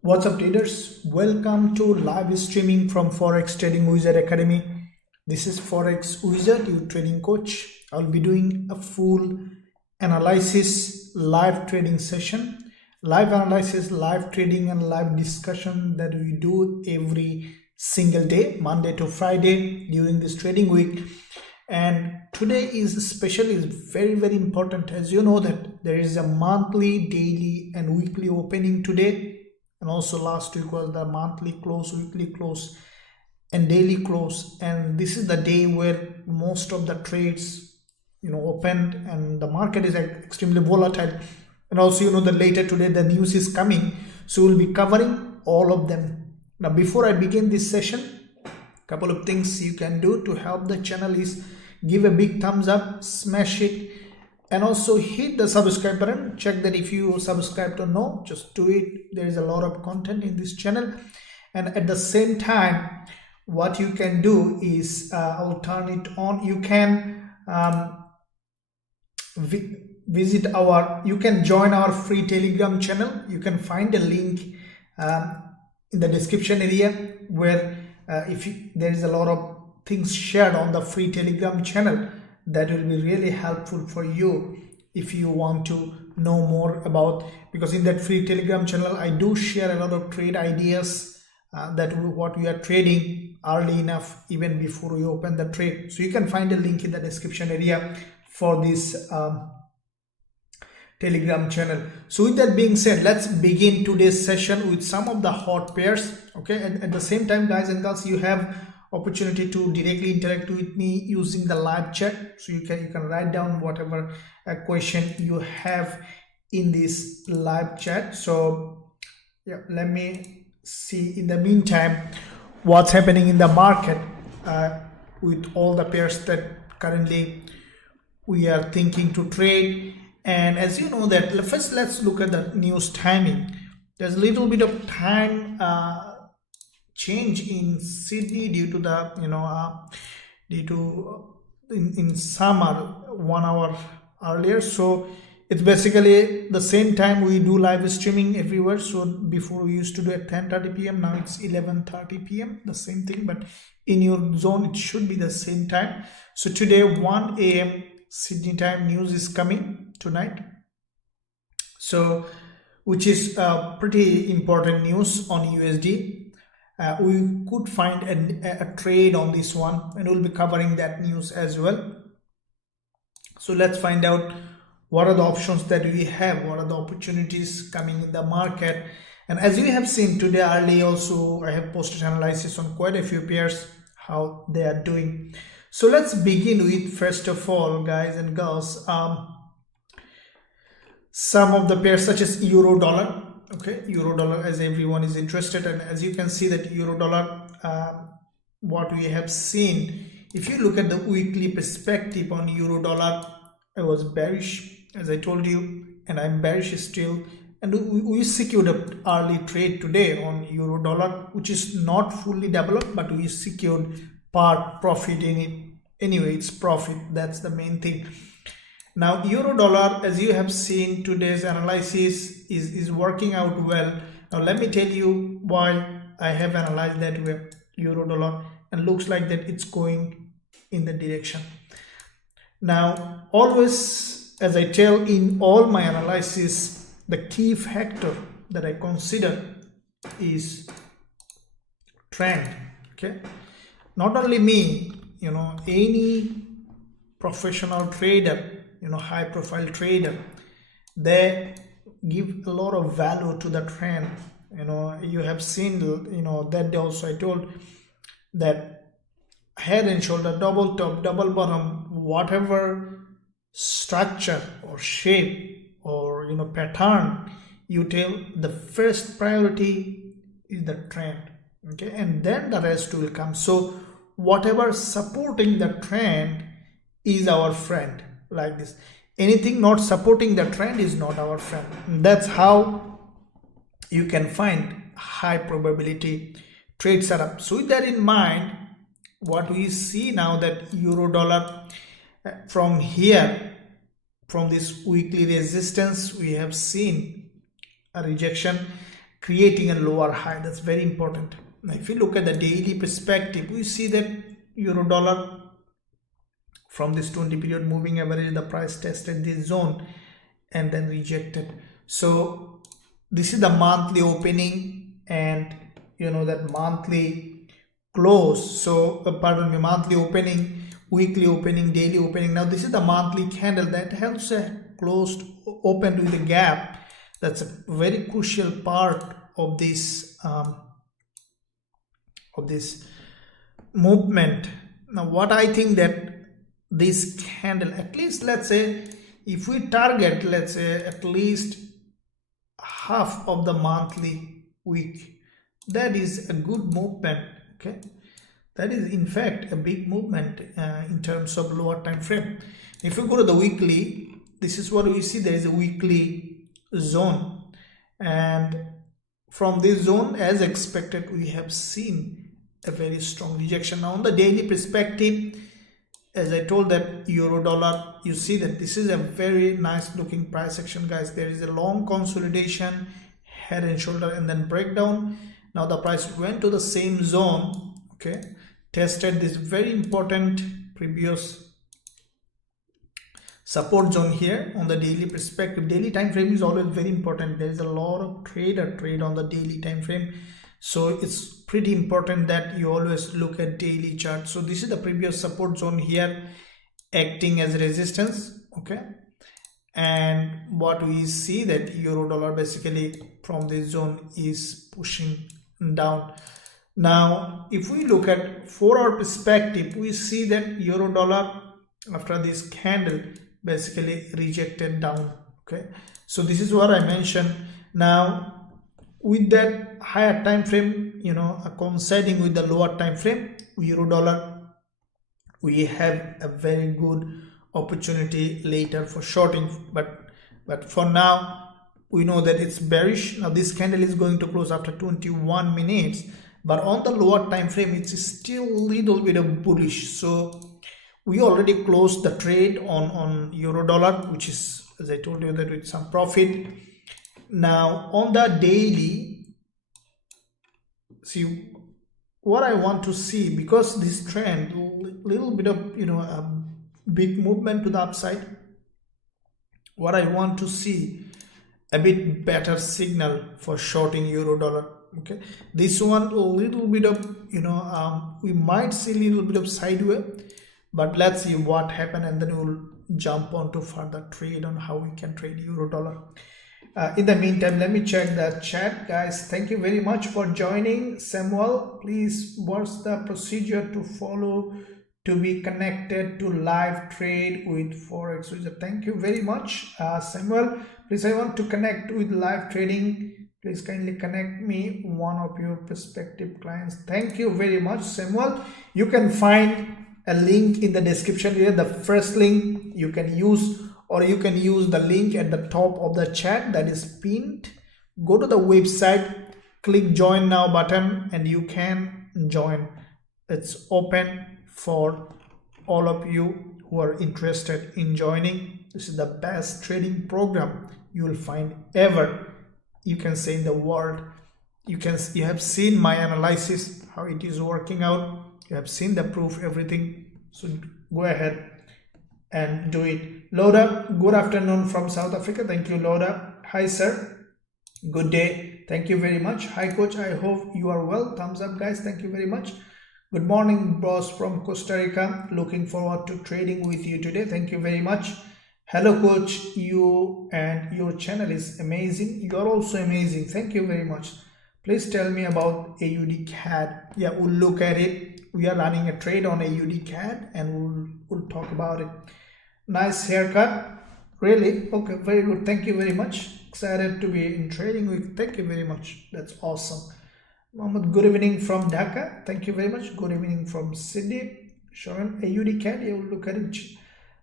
What's up, traders? Welcome to live streaming from Forex Trading Wizard Academy. This is Forex Wizard, your trading coach. I'll be doing a full analysis live trading session, live analysis, live trading, and live discussion that we do every single day, Monday to Friday during this trading week. And today is special, is very important. As you know that there is a monthly, daily, and weekly opening today. And also last week was the monthly close, weekly close, and daily close. And this is the day where most of the trades opened, and the market is extremely volatile. And also that later today the news is coming, so we'll be covering all of them. Now before I begin this session, a couple of things you can do to help the channel is give a big thumbs up, smash it, and also hit the subscribe button. Check that if you subscribed or no, just do it. There is a lot of content in this channel. And at the same time, what you can do is I'll turn it on. You can you can join our free Telegram channel. You can find a link in the description area where there is a lot of things shared on the free Telegram channel that will be really helpful for you if you want to know more about, because in that free Telegram channel I do share a lot of trade ideas what we are trading early enough, even before we open the trade. So you can find a link in the description area for this Telegram channel. So with that being said, let's begin today's session with some of the hot pairs. Okay, and at the same time, guys and girls, you have opportunity to directly interact with me using the live chat. So you can write down whatever question you have in this live chat. So yeah, let me see in the meantime what's happening in the market with all the pairs that currently we are thinking to trade. And as you know that, first let's look at the news timing. There's a little bit of time change in Sydney due to the in summer 1 hour earlier. So it's basically the same time we do live streaming everywhere. So before we used to do at 10:30 p.m. now it's 11:30 p.m. the same thing, but in your zone it should be the same time. So today 1 a.m. Sydney time news is coming tonight, so which is pretty important news on USD. We could find a trade on this one, and we'll be covering that news as well. So let's find out what are the options that we have, what are the opportunities coming in the market. And as you have seen today early also, I have posted analysis on quite a few pairs, how they are doing. So let's begin with, first of all, guys and girls, some of the pairs such as euro dollar. Okay, euro dollar, as everyone is interested, and as you can see that euro dollar, what we have seen, if you look at the weekly perspective on euro dollar, I was bearish, as I told you, and I'm bearish still. And we secured an early trade today on euro dollar, which is not fully developed, but we secured part profit in it. Anyway, it's profit, that's the main thing. Now euro dollar, as you have seen, today's analysis is working out well. Now let me tell you why I have analyzed that way euro dollar, and looks like that it's going in the direction. Now always, as I tell in all my analysis, the key factor that I consider is trend. Okay, not only me, any professional trader, high profile trader, they give a lot of value to the trend. You have seen, that day also I told that head and shoulder, double top, double bottom, whatever structure or shape or pattern you tell, the first priority is the trend. Okay, and then the rest will come. So whatever supporting the trend is our friend. Like this, anything not supporting the trend is not our friend. And that's how you can find high probability trade setup. So with that in mind, what we see now that euro dollar from here, from this weekly resistance, we have seen a rejection, creating a lower high. That's very important. Now if you look at the daily perspective, we see that euro dollar from this 20 period moving average, the price tested this zone and then rejected. So this is the monthly opening and that monthly close. So pardon me, monthly opening, weekly opening, daily opening. Now this is the monthly candle that helps a closed open with a gap. That's a very crucial part of this movement. Now what I think that this candle, at least let's say if we target, let's say at least half of the monthly week, that is a good movement. Okay, that is in fact a big movement in terms of lower time frame. If we go to the weekly, this is what we see. There is a weekly zone, and from this zone, as expected, we have seen a very strong rejection. Now on the daily perspective, as I told that euro dollar, you see that this is a very nice looking price action, guys. There is a long consolidation, head and shoulder, and then breakdown. Now the price went to the same zone, okay, tested this very important previous support zone here on the daily perspective. Daily time frame is always very important. There is a lot of trader trade on the daily time frame, so it's pretty important that you always look at daily chart. So this is the previous support zone here acting as resistance, okay, and what we see that euro dollar basically from this zone is pushing down. Now if we look at 4-hour perspective, we see that euro dollar after this candle basically rejected down. Okay, so this is what I mentioned. Now with that higher time frame, coinciding with the lower time frame, euro dollar, we have a very good opportunity later for shorting, but for now we know that it's bearish. Now this candle is going to close after 21 minutes, but on the lower time frame it's still a little bit of bullish. So we already closed the trade on euro dollar, which is, as I told you, that with some profit. Now on the daily, see what I want to see, because this trend little bit of a big movement to the upside, what I want to see a bit better signal for shorting euro dollar. Okay, this one a little bit of we might see a little bit of sideways, but let's see what happened, and then we'll jump on to further trade on how we can trade euro dollar. In the meantime, let me check the chat, guys. Thank you very much for joining. Samuel, please, what's the procedure to follow to be connected to live trade with Forex Wizard? Thank you very much, Samuel. Please, I want to connect with live trading. Please kindly connect me, one of your prospective clients. Thank you very much, Samuel. You can find a link in the description here. The first link you can use, or you can use the link at the top of the chat that is pinned. Go to the website, click join now button, and you can join. It's open for all of you who are interested in joining. This is the best trading program you will find ever, you can say, in the world. You have seen my analysis, how it is working out. You have seen the proof, everything. So go ahead and do it. Loda, good afternoon from South Africa. Thank you, Loda. Hi, sir. Good day. Thank you very much. Hi, coach. I hope you are well. Thumbs up, guys. Thank you very much. Good morning, boss from Costa Rica. Looking forward to trading with you today. Thank you very much. Hello, coach. You and your channel is amazing. You are also amazing. Thank you very much. Please tell me about AUD CAD. Yeah, we'll look at it. We are running a trade on AUD CAD and we'll talk about it. Nice haircut. Really? Okay, very good. Thank you very much. Excited to be in trading with. Thank you very much. That's awesome. Mohammed, good evening from Dhaka. Thank you very much. Good evening from Sydney. Sharon, AUD CAD. Yeah, we'll look at it.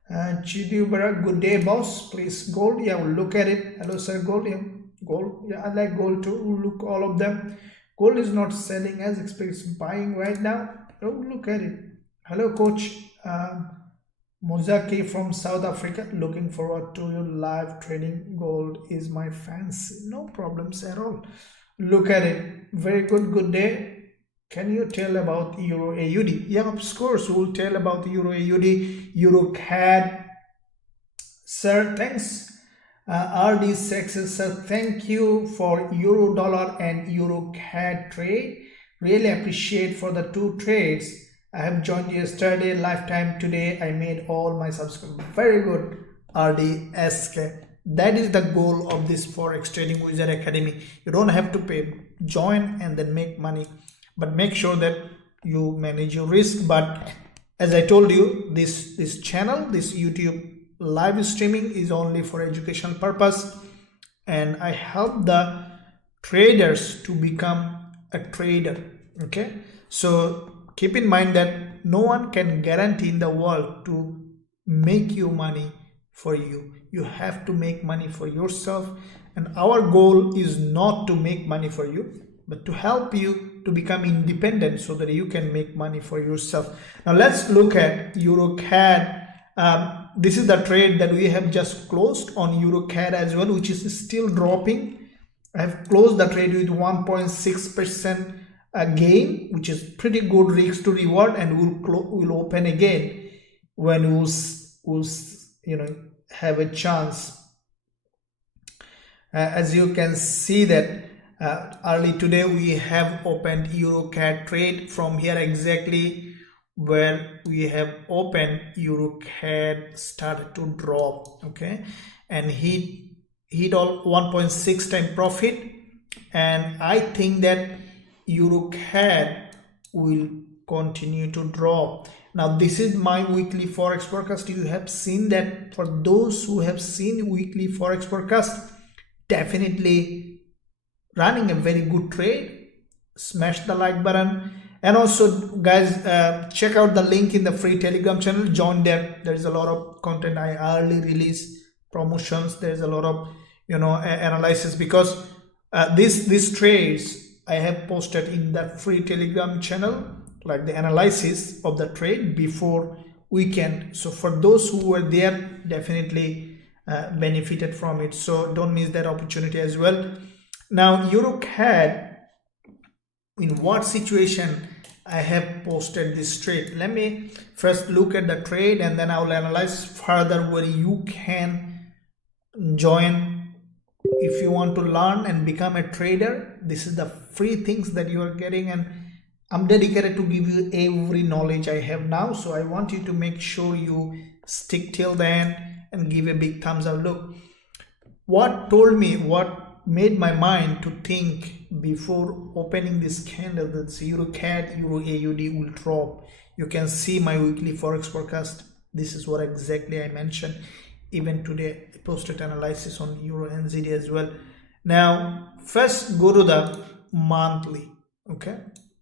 Chidubara, good day, boss. Please, gold. Yeah, we'll look at it. Hello, sir. Gold. Yeah, gold. Yeah, I like gold too. We'll look all of them. Gold is not selling as expected. It's buying right now. Oh, look at it. Hello, coach. Mozaki from South Africa. Looking forward to your live trading. Gold is my fancy. No problems at all. Look at it. Very good day. Can you tell about Euro AUD? Yeah, of course, we'll tell about Euro AUD, Euro CAD. Sir, thanks. RD Sexes, sir, thank you for Euro dollar and Euro CAD trade. Really appreciate for the two trades. I have joined yesterday, lifetime today. I made all my subscribers. Very good, RDSK. That is the goal of this Forex Trading Wizard Academy. You don't have to pay. Join and then make money. But make sure that you manage your risk. But as I told you, this channel, this YouTube live streaming is only for education purpose, and I help the traders to become a trader. Okay, so keep in mind that no one can guarantee in the world to make you money for you. You have to make money for yourself, and our goal is not to make money for you, but to help you to become independent so that you can make money for yourself. Now let's look at EuroCAD. This is the trade that we have just closed on EuroCAD as well, which is still dropping. I have closed the trade with 1.6% gain, which is pretty good risk to reward, and we'll open again when we'll have a chance. As you can see that early today we have opened EuroCAD trade from here exactly where we have opened. EuroCAD started to drop, okay, and hit all 1.6 time profit, and I think that EuroCAD will continue to drop. Now this is my weekly Forex forecast. You have seen that. For those who have seen weekly Forex forecast, definitely running a very good trade. Smash the like button. And also guys, check out the link in the free Telegram channel. Join there. There is a lot of content. I early release promotions. There's a lot of analysis, because these trades I have posted in the free Telegram channel, like the analysis of the trade before weekend. So for those who were there, definitely benefited from it. So don't miss that opportunity as well. Now EuroCAD, in what situation I have posted this trade? Let me first look at the trade, and then I will analyze further where you can join. If you want to learn and become a trader, this is the free things that you are getting, and I'm dedicated to give you every knowledge I have now. So I want you to make sure you stick till the end and give a big thumbs up. Look, what made my mind to think before opening this candle that EuroCAD, Euro AUD will drop. You can see my weekly Forex forecast. This is what exactly I mentioned. Even today I posted analysis on Euro NZD as well. Now first go to the monthly. Okay,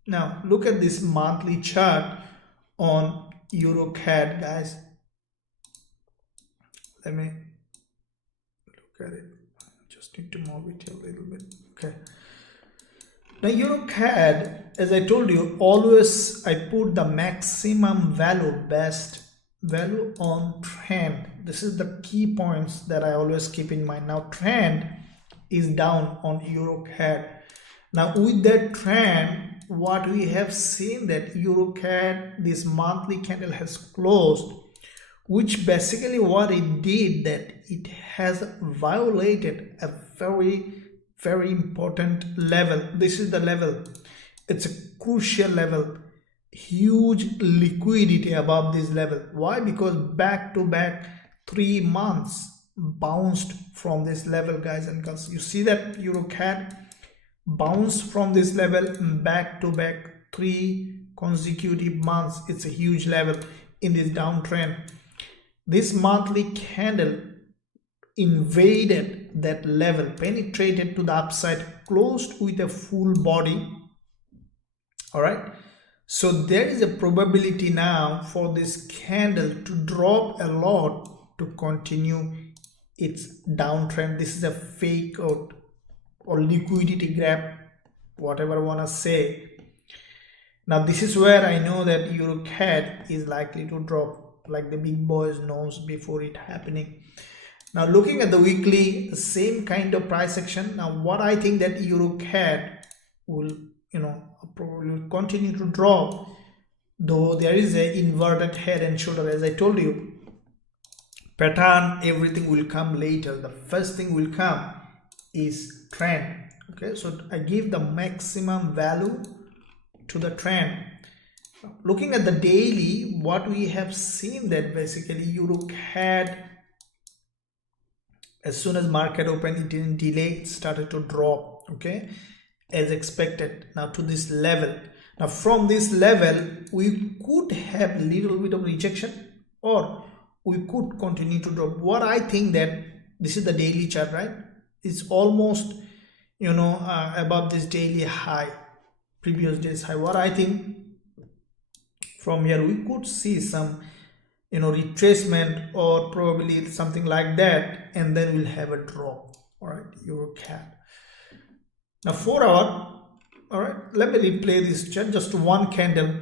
now look at this monthly chart on EuroCAD, guys. Let me look at it. Just need to move it a little bit. Okay, now EuroCAD, as I told you, always I put the maximum value, best value on trend. This is the key points that I always keep in mind. Now trend is down on EuroCAD. Now with that trend, what we have seen that EuroCAD, this monthly candle has closed, which basically what it did, that it has violated a very important level. This is the level. It's a crucial level. Huge liquidity above this level. Why? Because back to back 3 months bounced from this level, guys and girls. You see that EuroCAD bounced from this level back to back 3 consecutive months. It's a huge level in this downtrend. This monthly candle invaded that level, penetrated to the upside, closed with a full body. All right, so there is a probability now for this candle to drop a lot to continue its downtrend. This is a fake out or liquidity grab, whatever I want to say. Now this is where I know that EuroCAD is likely to drop, like the big boys knows before it happening. Now looking at the weekly, the same kind of price action. Now what I think that EuroCAD will, probably will continue to drop, though there is a inverted head and shoulder. As I told you, pattern, everything will come later. The first thing will come is trend. Okay, so I give the maximum value to the trend. Looking at the daily, what we have seen that basically EuroCAD, as soon as market opened, it didn't delay, it started to drop, okay, as expected. Now to this level. Now from this level, we could have a little bit of rejection, or we could continue to drop. What I think that this is the daily chart, right? It's almost, above this daily high, previous day's high. What I think, from here we could see some retracement or probably something like that, and then we'll have a drop. All right, EuroCAD. Now 4 hour. All right, let me replay this chart. Just one candle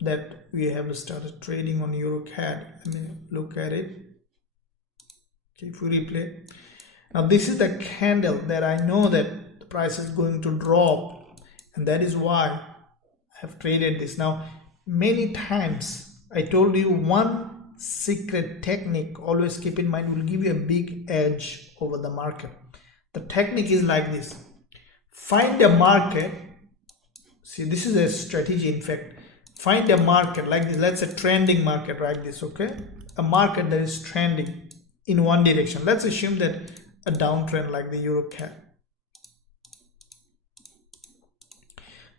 that we have started trading on EuroCAD. Let me look at it. Okay, if we replay, now this is the candle that I know that the price is going to drop, and that is why I have traded this. Now many times I told you one secret technique, always keep in mind, will give you a big edge over the market. The technique is like this: find a market. See, this is a strategy. In fact, find a market like this. Let's say trending market like this. Okay, a market that is trending in one direction. Let's assume that a downtrend like the EuroCAD.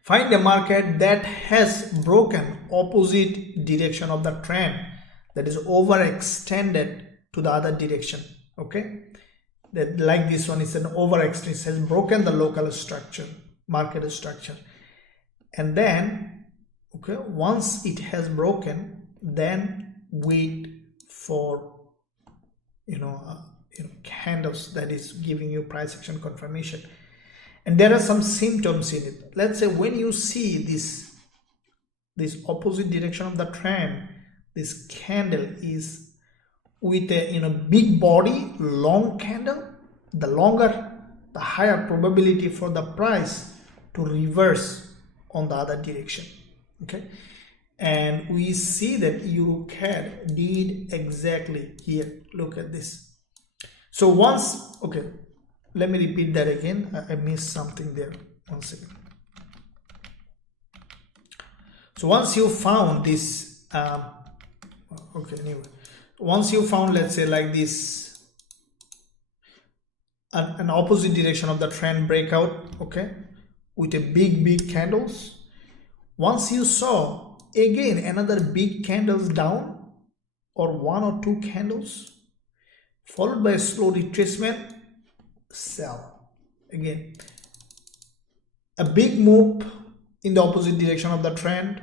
Find a market that has broken opposite direction of the trend, that is overextended to the other direction. Okay, that like this one is an overextend, it has broken the local structure, market structure, and then okay, once it has broken, then wait for candles that is giving you price action confirmation. And there are some symptoms in it. Let's say when you see this opposite direction of the trend, this candle is with a big body, long candle, the longer, the higher probability for the price to reverse on the other direction. Okay, and we see that EuroCAD did exactly here. Look at this. So once, okay, let me repeat that again. I missed something there. 1 second. So once you found this, okay, anyway, once you found, let's say like this, an opposite direction of the trend breakout, okay, with a big candles. Once you saw again another big candles down, or 1 or 2 candles, followed by a slow retracement, sell. Again, a big move in the opposite direction of the trend,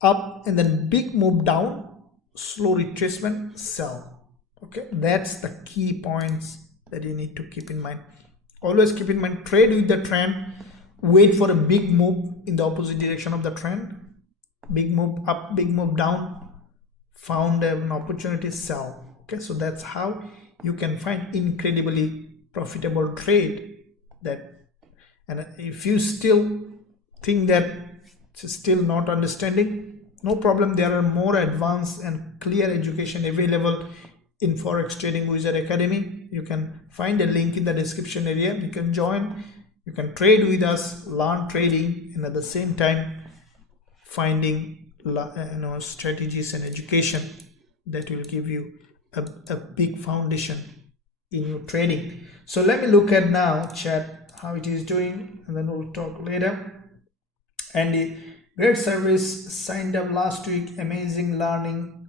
up, and then big move down, slow retracement, sell. Okay, that's the key points that you need to keep in mind. Always keep in mind, trade with the trend, wait for a big move in the opposite direction of the trend, big move up, big move down, found an opportunity, sell. Okay, so that's how you can find incredibly profitable trade. That, and if you still think that it's still not understanding, no problem. There are more advanced and clear education available in Forex Trading Wizard Academy. You can find a link in the description area. You can join, you can trade with us, learn trading, and at the same time finding strategies and education that will give you a big foundation in your trading. So let me look at now chat how it is doing, and then we'll talk later. Andy, great service, signed up last week, amazing learning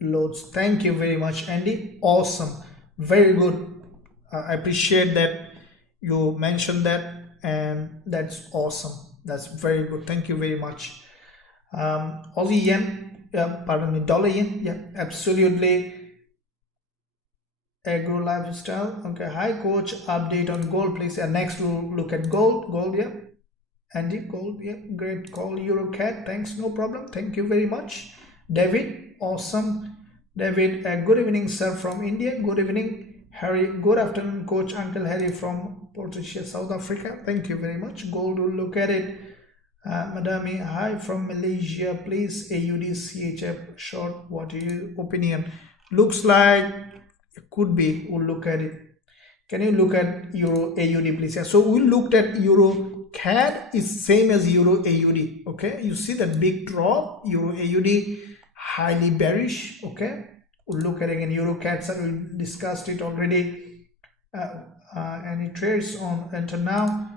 loads. Thank you very much, Andy. Awesome, very good. I appreciate that you mentioned that, and that's awesome. That's very good. Thank you very much. Aussie yen, pardon me, dollar yen, yeah, absolutely. Agro lifestyle. Okay, hi coach, update on gold please. Next we'll look at gold, yeah. Andy, gold, yeah, great call. EuroCAD, thanks, no problem, thank you very much. David, awesome. David, good evening, sir, from India. Good evening, Harry. Good afternoon, coach, Uncle Harry from Portugal, South Africa. Thank you very much. Gold will look at it. Madami, hi from Malaysia. Please, AUD CHF short. What is your opinion? Looks like it could be. We'll look at it. Can you look at Euro AUD, please? Yeah. So we looked at Euro CAD is same as Euro AUD. Okay, you see that big drop. Euro AUD highly bearish. Okay, we'll look at again Euro CAD. So we discussed it already. Any trades on enter now?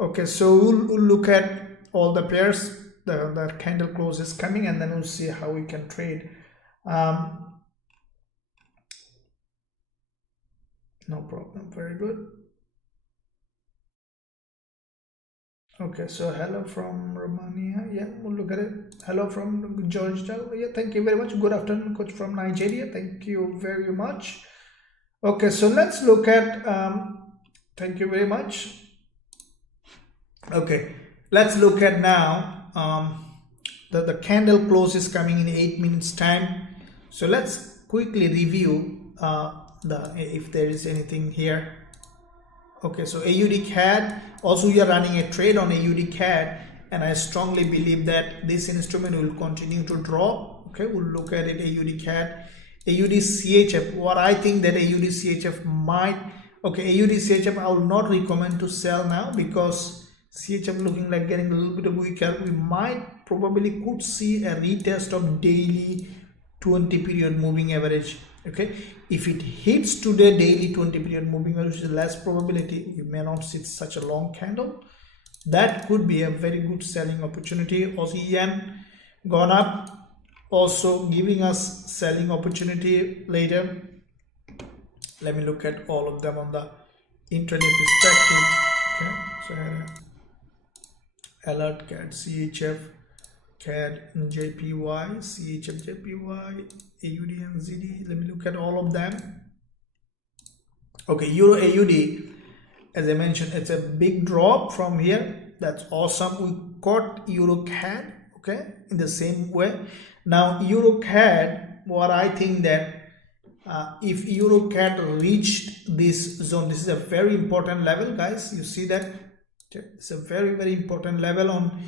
Okay, so we'll look at all the pairs. The candle close is coming, and then we'll see how we can trade. No problem. Very good. Okay, so hello from Romania. Yeah, we'll look at it. Hello from Georgia. Yeah, thank you very much. Good afternoon, coach from Nigeria. Thank you very much. Okay, so let's look at thank you very much. Okay, let's look at now the candle close is coming in 8 minutes time. So let's quickly review if there is anything here. Okay, so AUD CAD, also we are running a trade on AUD CAD, and I strongly believe that this instrument will continue to drop. Okay, we'll look at it. AUD CAD, AUD CHF. What I think that AUD CHF might, okay, AUD CHF I will not recommend to sell now, because CHF looking like getting a little bit weaker. We might probably could see a retest of daily 20 period moving average. Okay, if it hits today daily 20 period moving average, which is less probability, you may not see such a long candle. That could be a very good selling opportunity. Aussie yen gone up, also giving us selling opportunity later. Let me look at all of them on the intraday perspective. Okay, so alert CAD, CHF, CAD, JPY, CHF, JPY, AUD and ZD. Let me look at all of them. Okay, Euro AUD, as I mentioned, it's a big drop from here. That's awesome. We got Euro CAD, okay, in the same way. Now Euro CAD, what I think that if Euro CAD reached this zone, this is a very important level, guys. You see that it's a very, very important level on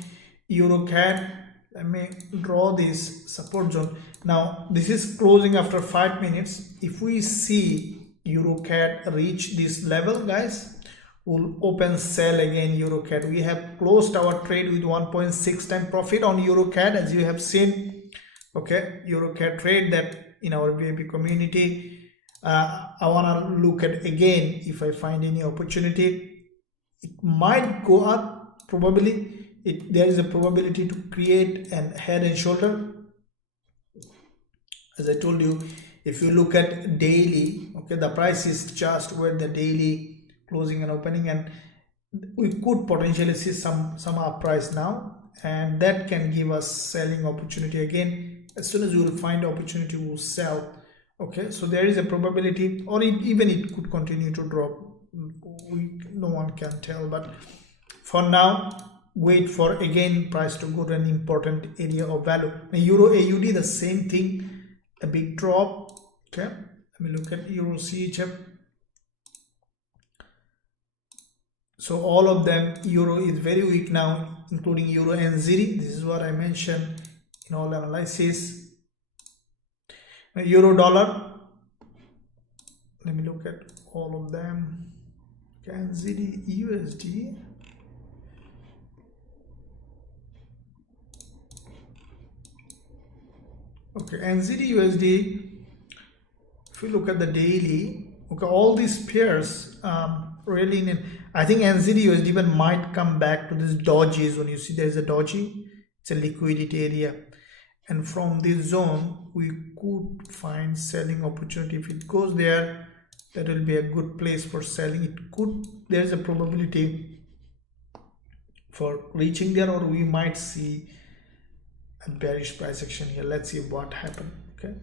Euro CAD. Let me draw this support zone. Now this is closing after 5 minutes. If we see Euro CAD reach this level, guys, we'll open sell again Euro CAD. We have closed our trade with 1.6 time profit on Euro CAD, as you have seen. Okay, Euro CAD trade that in our VIP community. I want to look at again if I find any opportunity. It might go up, probably. There is a probability to create an head and shoulder. As I told you, if you look at daily, okay, the price is just where the daily closing and opening, and we could potentially see some up price now, and that can give us selling opportunity again. As soon as we will find opportunity, we will sell. Okay, so there is a probability, or even it could continue to drop. No one can tell, but for now, wait for again price to go to an important area of value. Now Euro AUD, the same thing, a big drop. Okay, let me look at Euro CHF. So all of them, Euro is very weak now, including Euro NZD. This is what I mentioned in all analysis. Now Euro dollar, let me look at all of them. Okay, NZD, USD. Okay, NZD USD, if you look at the daily, okay, all these pairs really, I think NZD USD even might come back to this doji zone. You see there is a doji, it's a liquidity area, and from this zone we could find selling opportunity. If it goes there, that will be a good place for selling. It could, there is a probability for reaching there, or we might see a bearish price action here. Let's see what happened. Okay,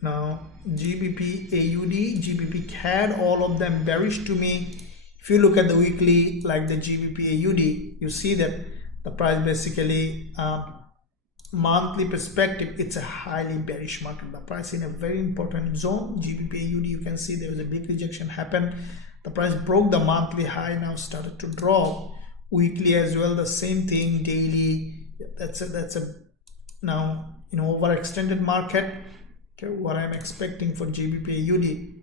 now GBP AUD, GBP CAD, all of them bearish to me. If you look at the weekly, like the GBP AUD, you see that the price basically monthly perspective, it's a highly bearish market. The price in a very important zone, GBP AUD, you can see there was a big rejection happened. The price broke the monthly high, now started to drop. Weekly as well, the same thing. Daily, that's a now, you know, overextended market. Okay, what I'm expecting for GBP AUD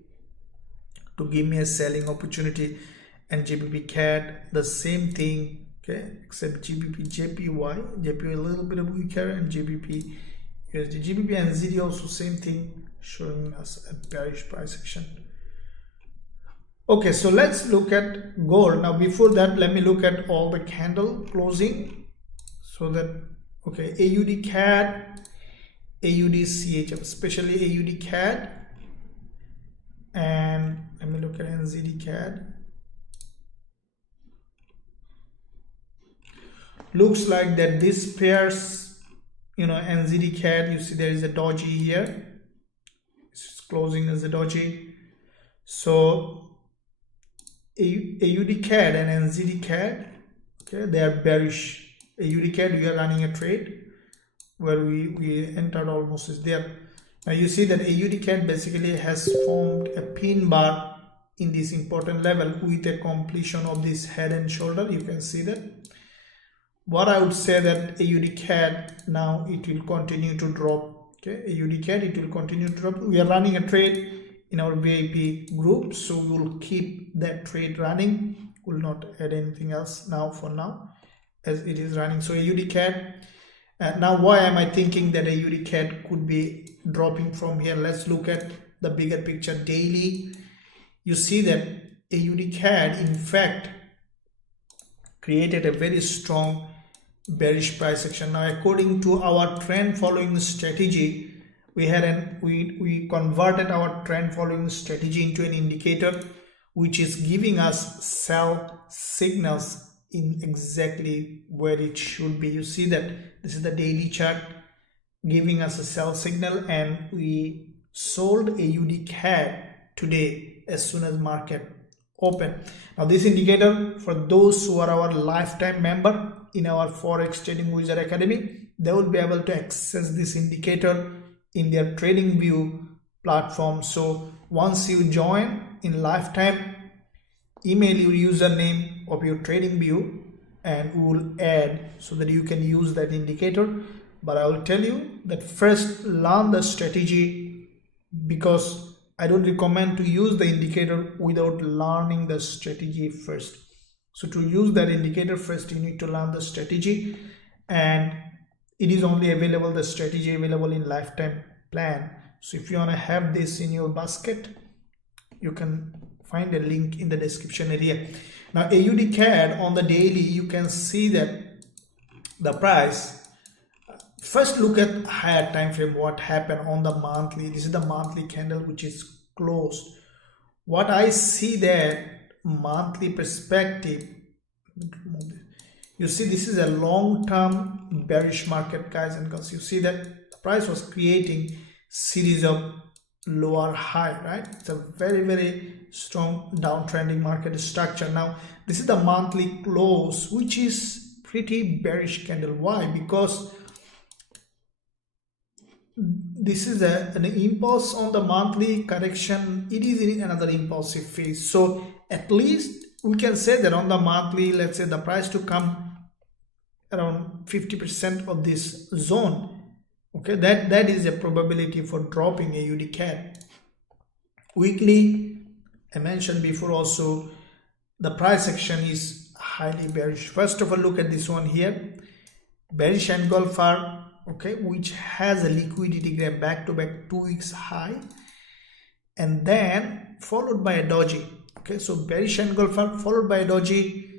to give me a selling opportunity, and GBP CAD the same thing. Okay, except GBP JPY a little bit of weaker, and GBP USD, GBP NZD also same thing, showing us a bearish price action. Okay, so let's look at gold. Now before that, let me look at all the candle closing, so that, okay, AUD CAD, AUD CHF, especially AUD CAD, and let me look at NZD CAD. Looks like that this pairs, you know, NZD CAD, you see there is a doji here, it's closing as a doji. So AUD CAD and NZD CAD, okay, they are bearish. AUD CAD, we are running a trade where we entered almost is there. Now you see that AUD CAD basically has formed a pin bar in this important level with a completion of this head and shoulder. You can see that. What I would say that AUD CAD, now it will continue to drop. Okay, AUD CAD, it will continue to drop. We are running a trade in our VIP group, so we will keep that trade running. Will not add anything else now for now, as it is running. So AUD CAD. Now why am I thinking that AUD CAD could be dropping from here? Let's look at the bigger picture daily. You see that AUD CAD in fact created a very strong bearish price action. Now according to our trend following strategy, we converted our trend following strategy into an indicator which is giving us sell signals in exactly where it should be. You see that this is the daily chart giving us a sell signal, and we sold AUD CAD today as soon as market open. Now this indicator, for those who are our lifetime member in our Forex Trading Wizard Academy, they will be able to access this indicator in their trading view platform. So once you join in lifetime, email your username of your trading view and we will add so that you can use that indicator. But I will tell you that first learn the strategy, because I don't recommend to use the indicator without learning the strategy first. So to use that indicator first, you need to learn the strategy, and it is only available, the strategy available in lifetime plan. So if you want to have this in your basket, you can find a link in the description area. Now AUD CAD on the daily, you can see that the price, first look at higher time frame, what happened on the monthly. This is the monthly candle which is closed. What I see there, monthly perspective, you see this is a long-term bearish market, guys and girls. You see that the price was creating series of lower high, right? It's a very strong downtrending market structure. Now this is the monthly close, which is pretty bearish candle. Why? Because this is an impulse on the monthly correction. It is in another impulsive phase. So at least we can say that on the monthly, let's say the price to come around 50% of this zone, okay, that is a probability for dropping AUD CAD. Weekly, I mentioned before also, the price action is highly bearish. First of all, look at this one here, bearish engulfer, okay, which has a liquidity gap back to back 2 weeks high, and then followed by a doji. Okay, so bearish engulfer followed by a doji,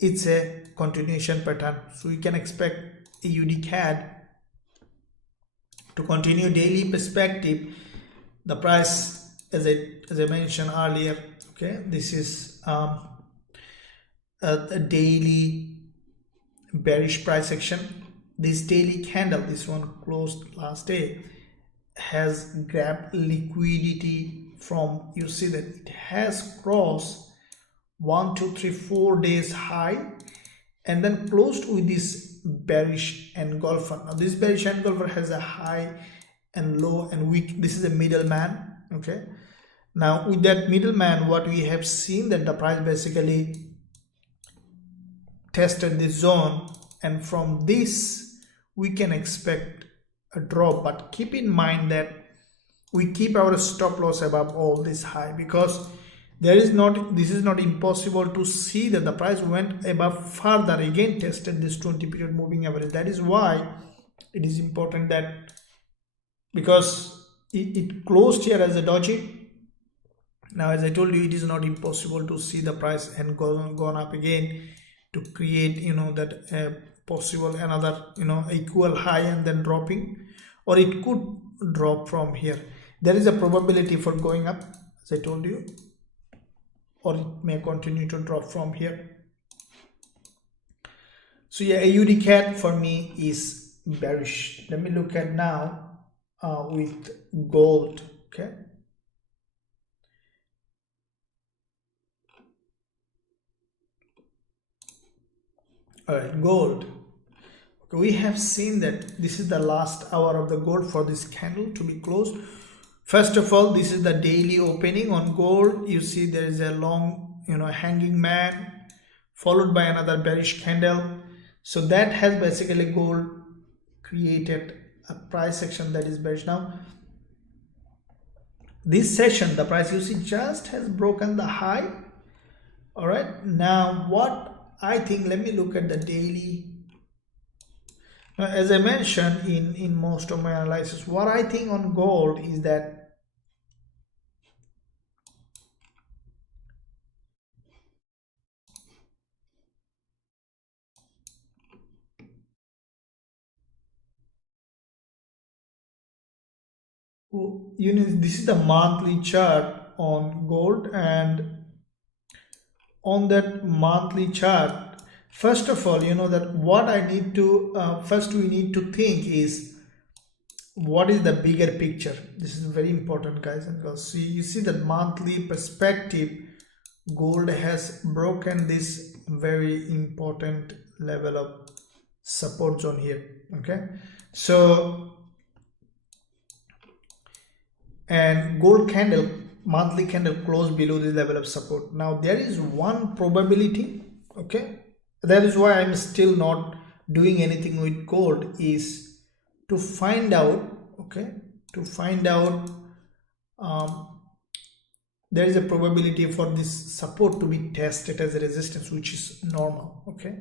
it's a continuation pattern. So we can expect AUD CAD to continue daily perspective. The price, as I mentioned earlier, okay, this is a daily bearish price action. This daily candle, this one closed last day, has grabbed liquidity from, you see that it has crossed 1, 2, 3, 4 days high, and then closed with this bearish engulfer. Now this bearish engulfer has a high and low and weak. This is a middleman. Okay, now with that middleman, what we have seen that the price basically tested this zone, and from this we can expect a drop, but keep in mind that we keep our stop loss above all this high, because this is not impossible to see that the price went above further, again tested this 20 period moving average. That is why it is important that, because it closed here as a doji. Now as I told you, it is not impossible to see the price and gone up again to create that possible another equal high and then dropping, or it could drop from here. There is a probability for going up, as I told you, or it may continue to drop from here. So yeah, AUD CAD for me is bearish. Let me look at now with gold. Okay, all right, gold. Okay, we have seen that this is the last hour of the gold for this candle to be closed. First of all, this is the daily opening on gold. You see there is a long hanging man followed by another bearish candle. So that has basically gold created a price action that is bearish. Now this session, the price you see just has broken the high. All right, now what I think, let me look at the daily. Now, as I mentioned in most of my analysis, what I think on gold is that this is the monthly chart on gold, and on that monthly chart, first of all, that what I need to first we need to think is, what is the bigger picture? This is very important, guys, because you see that monthly perspective, gold has broken this very important level of support zone here. Okay, so and gold candle, monthly candle closed below this level of support. Now there is one probability, okay, that is why I'm still not doing anything with gold, is to find out, okay, to find out there is a probability for this support to be tested as a resistance, which is normal. Okay,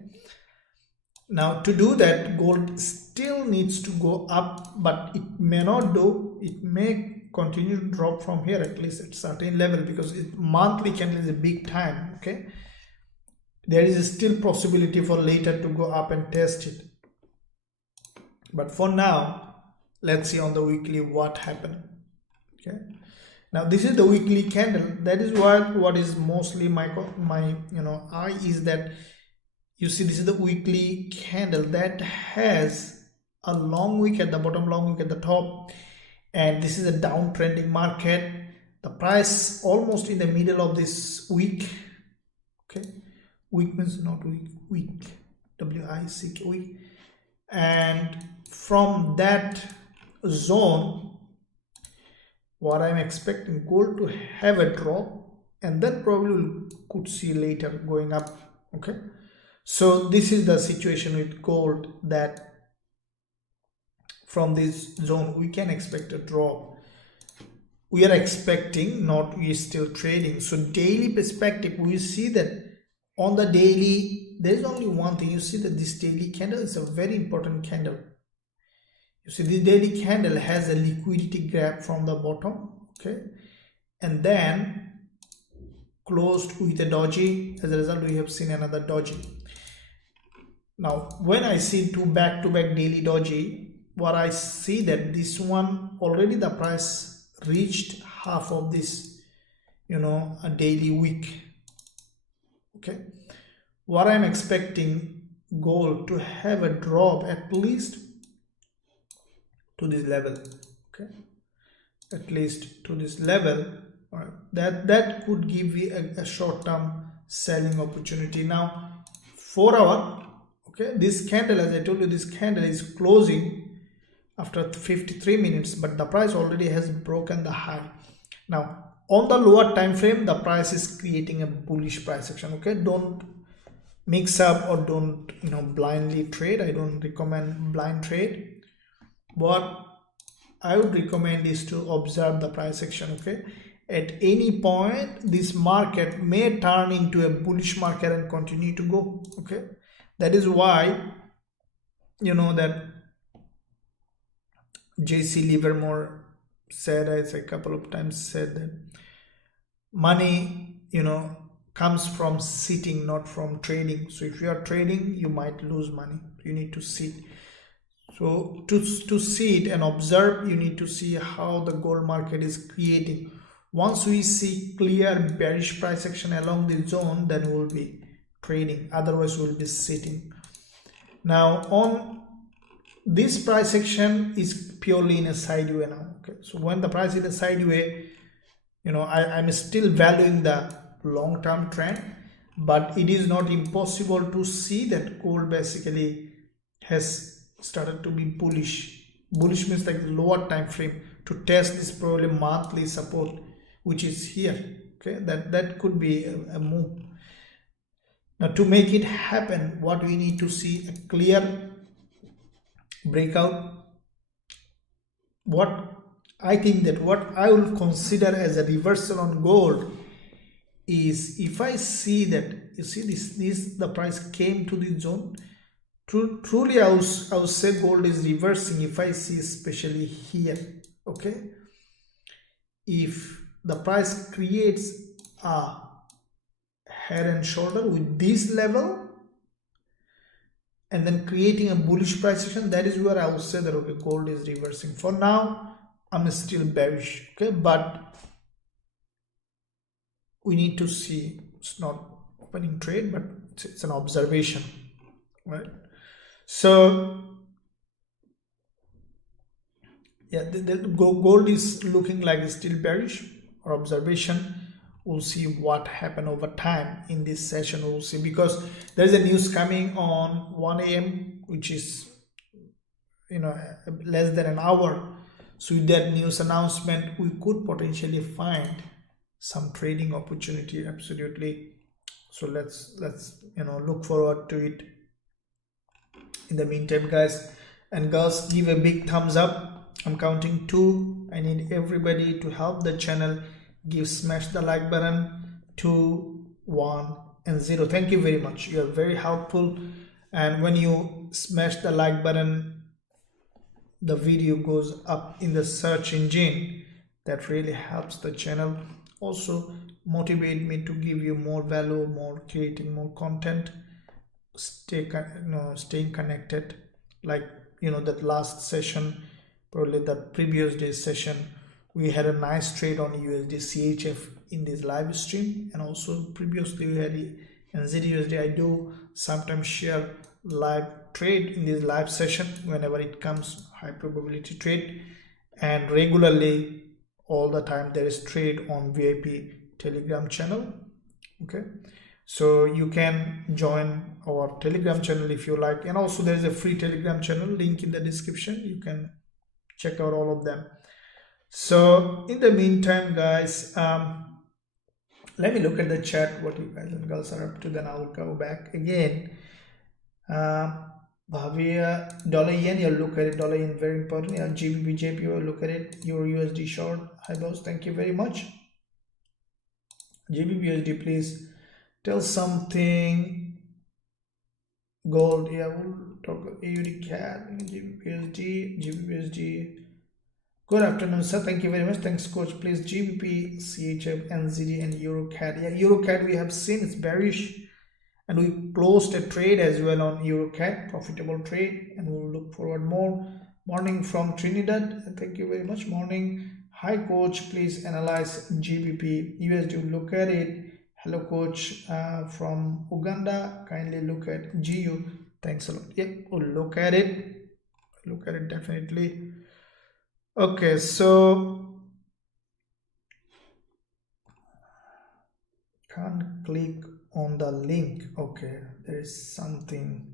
now to do that, gold still needs to go up, but it may not do, it may continue to drop from here, at least at certain level, because monthly candle is a big time. Okay, there is still possibility for later to go up and test it, but for now let's see on the weekly what happened. Okay, now this is the weekly candle. That is what is mostly my eye is that you see this is the weekly candle that has a long wick at the bottom, long wick at the top, and this is a downtrending market. The price almost in the middle of this week. Okay, week means not week, week, W-I-C-K, week, and from that zone, what I'm expecting, gold to have a drop, and then probably we could see later going up. Okay, so this is the situation with gold, that from this zone we can expect a drop. We are expecting, not we are still trading. So daily perspective, we see that on the daily there is only one thing. You see that this daily candle is a very important candle. You see this daily candle has a liquidity grab from the bottom, okay, and then closed with a doji. As a result, we have seen another doji. Now when I see two back-to-back daily doji, what I see that this one already the price reached half of this a daily wick. Okay, what I'm expecting, gold to have a drop at least to this level. Okay, at least to this level. All right, that could give you a short-term selling opportunity. Now 4 hour, Okay, this candle, as I told you, this candle is closing after 53 minutes, but the price already has broken the high. Now on the lower time frame, the price is creating a bullish price action. Okay, don't mix up or don't blindly trade. I don't recommend blind trade. What I would recommend is to observe the price action. Okay, at any point this market may turn into a bullish market and continue to go. Okay, that is why that JC Livermore said, as a couple of times said, that money comes from sitting, not from trading. So if you are trading, you might lose money. You need to sit. So to sit and observe, you need to see how the gold market is creating. Once we see clear bearish price action along the zone, then we will be trading. Otherwise, we will be sitting. Now on this price action is purely in a sideway now. Okay, so when the price is a sideway, I'm still valuing the long-term trend, but it is not impossible to see that gold basically has started to be bullish. Bullish means like the lower time frame to test this probably monthly support, which is here. Okay, that could be a move. Now to make it happen, what we need to see a clear breakout. What I think that what I will consider as a reversal on gold is if I see that, you see this the price came to the zone. Truly I would say gold is reversing if I see especially here. Okay, if the price creates a head and shoulder with this level and then creating a bullish price action, that is where I will say that okay, gold is reversing. For now I'm still bearish. Okay, but we need to see. It's not opening trade, but it's an observation, right? So yeah, the gold is looking like it's still bearish or observation. We'll see what happened over time in this session. We'll see, because there's a news coming on 1 a.m. which is less than an hour. So with that news announcement, we could potentially find some trading opportunity. Absolutely. So let's look forward to it. In the meantime, guys and girls, give a big thumbs up. I'm counting 2. I need everybody to help the channel. Smash the like button. 2, 1 and 0. Thank you very much. You are very helpful, and when you smash the like button, the video goes up in the search engine. That really helps the channel. Also motivate me to give you more value, creating more content. Staying connected, like that last session, probably the previous day's session, we had a nice trade on USD CHF in this live stream, and also previously we had NZUSD. I do sometimes share live trade in this live session whenever it comes, high probability trade, and regularly all the time there is trade on VIP Telegram channel. Okay, so you can join our Telegram channel if you like, and also there is a free Telegram channel link in the description. You can check out all of them. So in the meantime, guys, let me look at the chat, what you guys and girls are up to, then I'll go back again. Bhavya, dollar yen, you'll look at it. Dollar yen, very important. Yeah, Gbpusd, you'll look at it. Euro USD short. Hi boss, thank you very much. Gbpusd, please tell something. Gold, yeah, we'll talk about AUD CAD, Gbpusd. Good afternoon, sir. Thank you very much. Thanks, coach. Please, GBP, CHF, NZD, and Euro CAD. Yeah, Euro CAD we have seen it's bearish, and we closed a trade as well on Euro CAD, profitable trade, and we'll look forward more. Morning from Trinidad. Thank you very much. Morning. Hi, coach. Please analyze GBP USD. Look at it. Hello, coach from Uganda. Kindly look at GU. Thanks a lot. Yeah, we'll look at it. Look at it definitely. Okay, so can't click on the link. Okay, there is something.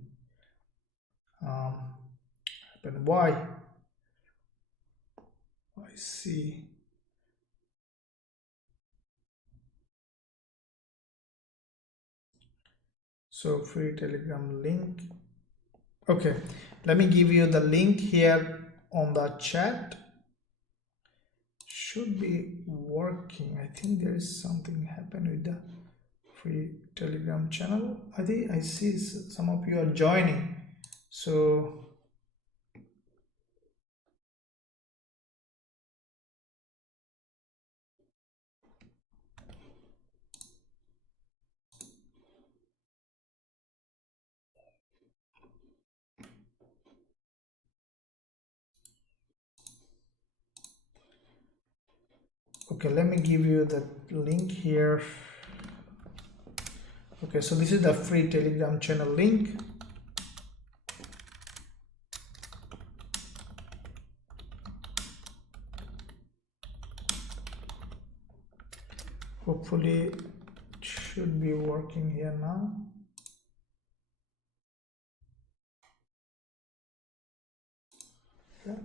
Happen. Why? I see. So free Telegram link. Okay, let me give you the link here on the chat. Should be working. I think there is something happened with the free Telegram channel. I see some of you are joining. So okay, let me give you the link here. Okay, so this is the free Telegram channel link. Hopefully it should be working here now. Okay.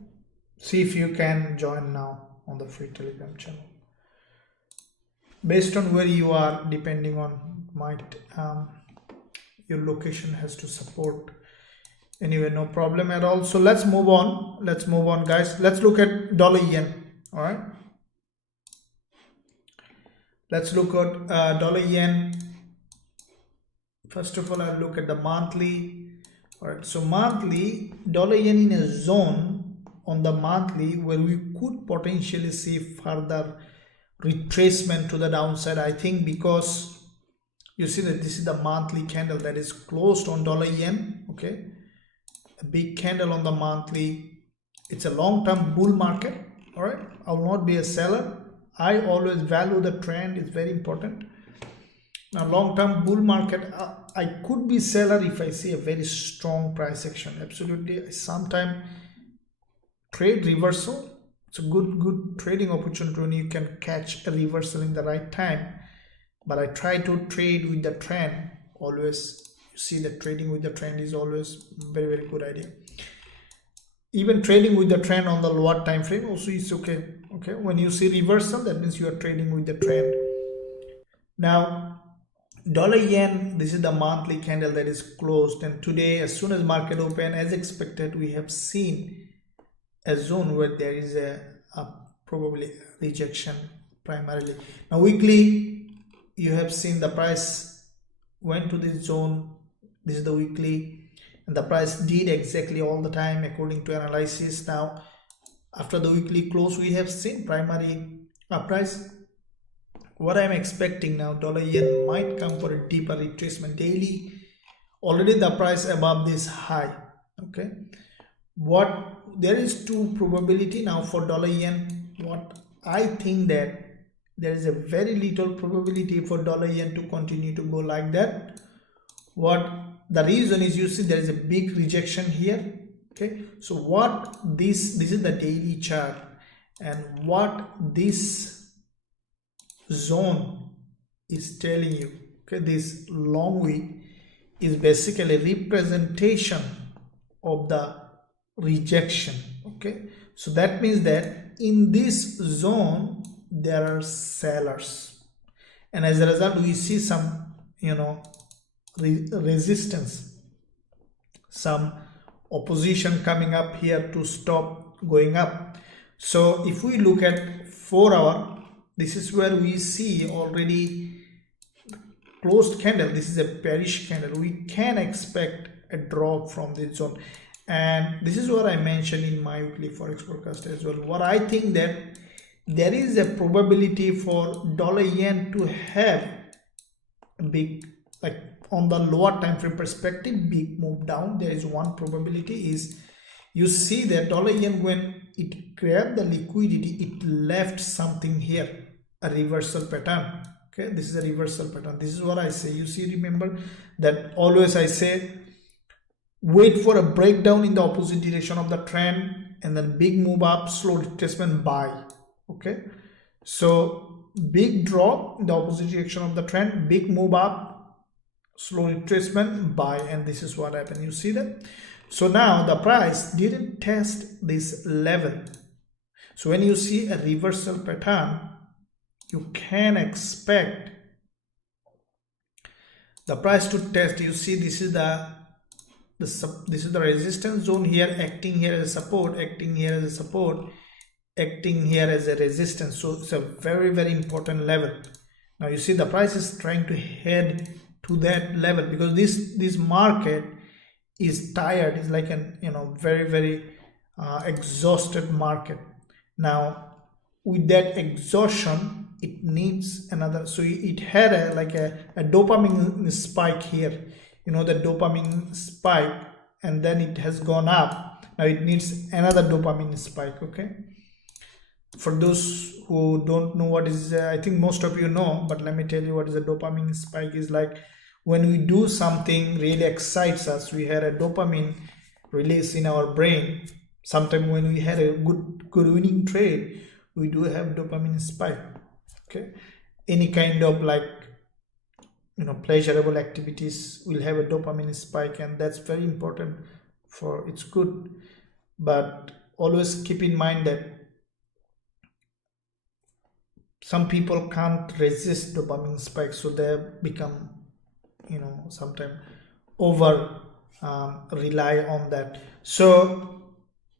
See if you can join now on the free Telegram channel. Based on where you are, depending on your location has to support. Anyway, no problem at all. So let's move on, guys. Let's look at dollar yen. All right, let's look at dollar yen. First of all, I'll look at the monthly. All right, so monthly dollar yen in a zone on the monthly where we could potentially see further retracement to the downside. I think because you see that this is the monthly candle that is closed on dollar yen. Okay, a big candle on the monthly. It's a long-term bull market. All right, I will not be a seller. I always value the trend. It's very important. Now, long-term bull market, I could be seller if I see a very strong price action. Absolutely. I sometimes trade reversal. It's a good trading opportunity when you can catch a reversal in the right time. But I try to trade with the trend always. You see that trading with the trend is always very good idea. Even trading with the trend on the lower time frame also is okay. Okay, when you see reversal, that means you are trading with the trend. Now, dollar yen, this is the monthly candle that is closed, and today as soon as market open, as expected, we have seen a zone where there is a probably rejection primarily. Now weekly, you have seen the price went to this zone. This is the weekly, and the price did exactly all the time according to analysis. Now after the weekly close, we have seen primary price. What I'm expecting now, dollar yen might come for a deeper retracement daily. Already the price above this high. Okay, what there is two probability now for dollar yen. What I think that there is a very little probability for dollar yen to continue to go like that. What the reason is, you see there is a big rejection here. Okay, so what this is the daily chart, and what this zone is telling you, okay, this long wick is basically representation of the rejection. Okay, so that means that in this zone there are sellers, and as a result we see some resistance, some opposition coming up here to stop going up. So if we look at 4 hour, this is where we see already closed candle. This is a bearish candle. We can expect a drop from this zone, and this is what I mentioned in my weekly forex forecast as well. What I think that there is a probability for dollar yen to have a big, like on the lower time frame perspective, big move down. There is one probability is, you see that dollar yen, when it grabbed the liquidity, it left something here, a reversal pattern. Okay, this is a reversal pattern. This is what I say. You see, remember that always I say wait for a breakdown in the opposite direction of the trend, and then big move up, slow retracement, buy. Okay, so big drop in the opposite direction of the trend, big move up, slow retracement, buy, and this is what happened. You see that? So now the price didn't test this level. So when you see a reversal pattern, you can expect the price to test. You see, this is the resistance zone here, acting here as a support, acting here as a support, acting here as a resistance. So it's a very, very important level. Now you see the price is trying to head to that level because this market is tired. It's like an very, very exhausted market. Now with that exhaustion, it needs another. So it had a dopamine spike here, the dopamine spike, and then it has gone up. Now it needs another dopamine spike. Okay, for those who don't know what is, I think most of you know, but let me tell you what is a dopamine spike. Is like when we do something really excites us, we had a dopamine release in our brain. Sometimes when we had a good winning trade, we do have dopamine spike. Okay, any kind of pleasurable activities will have a dopamine spike, and that's very important for it's good. But always keep in mind that some people can't resist dopamine spikes, so they become sometimes over rely on that. So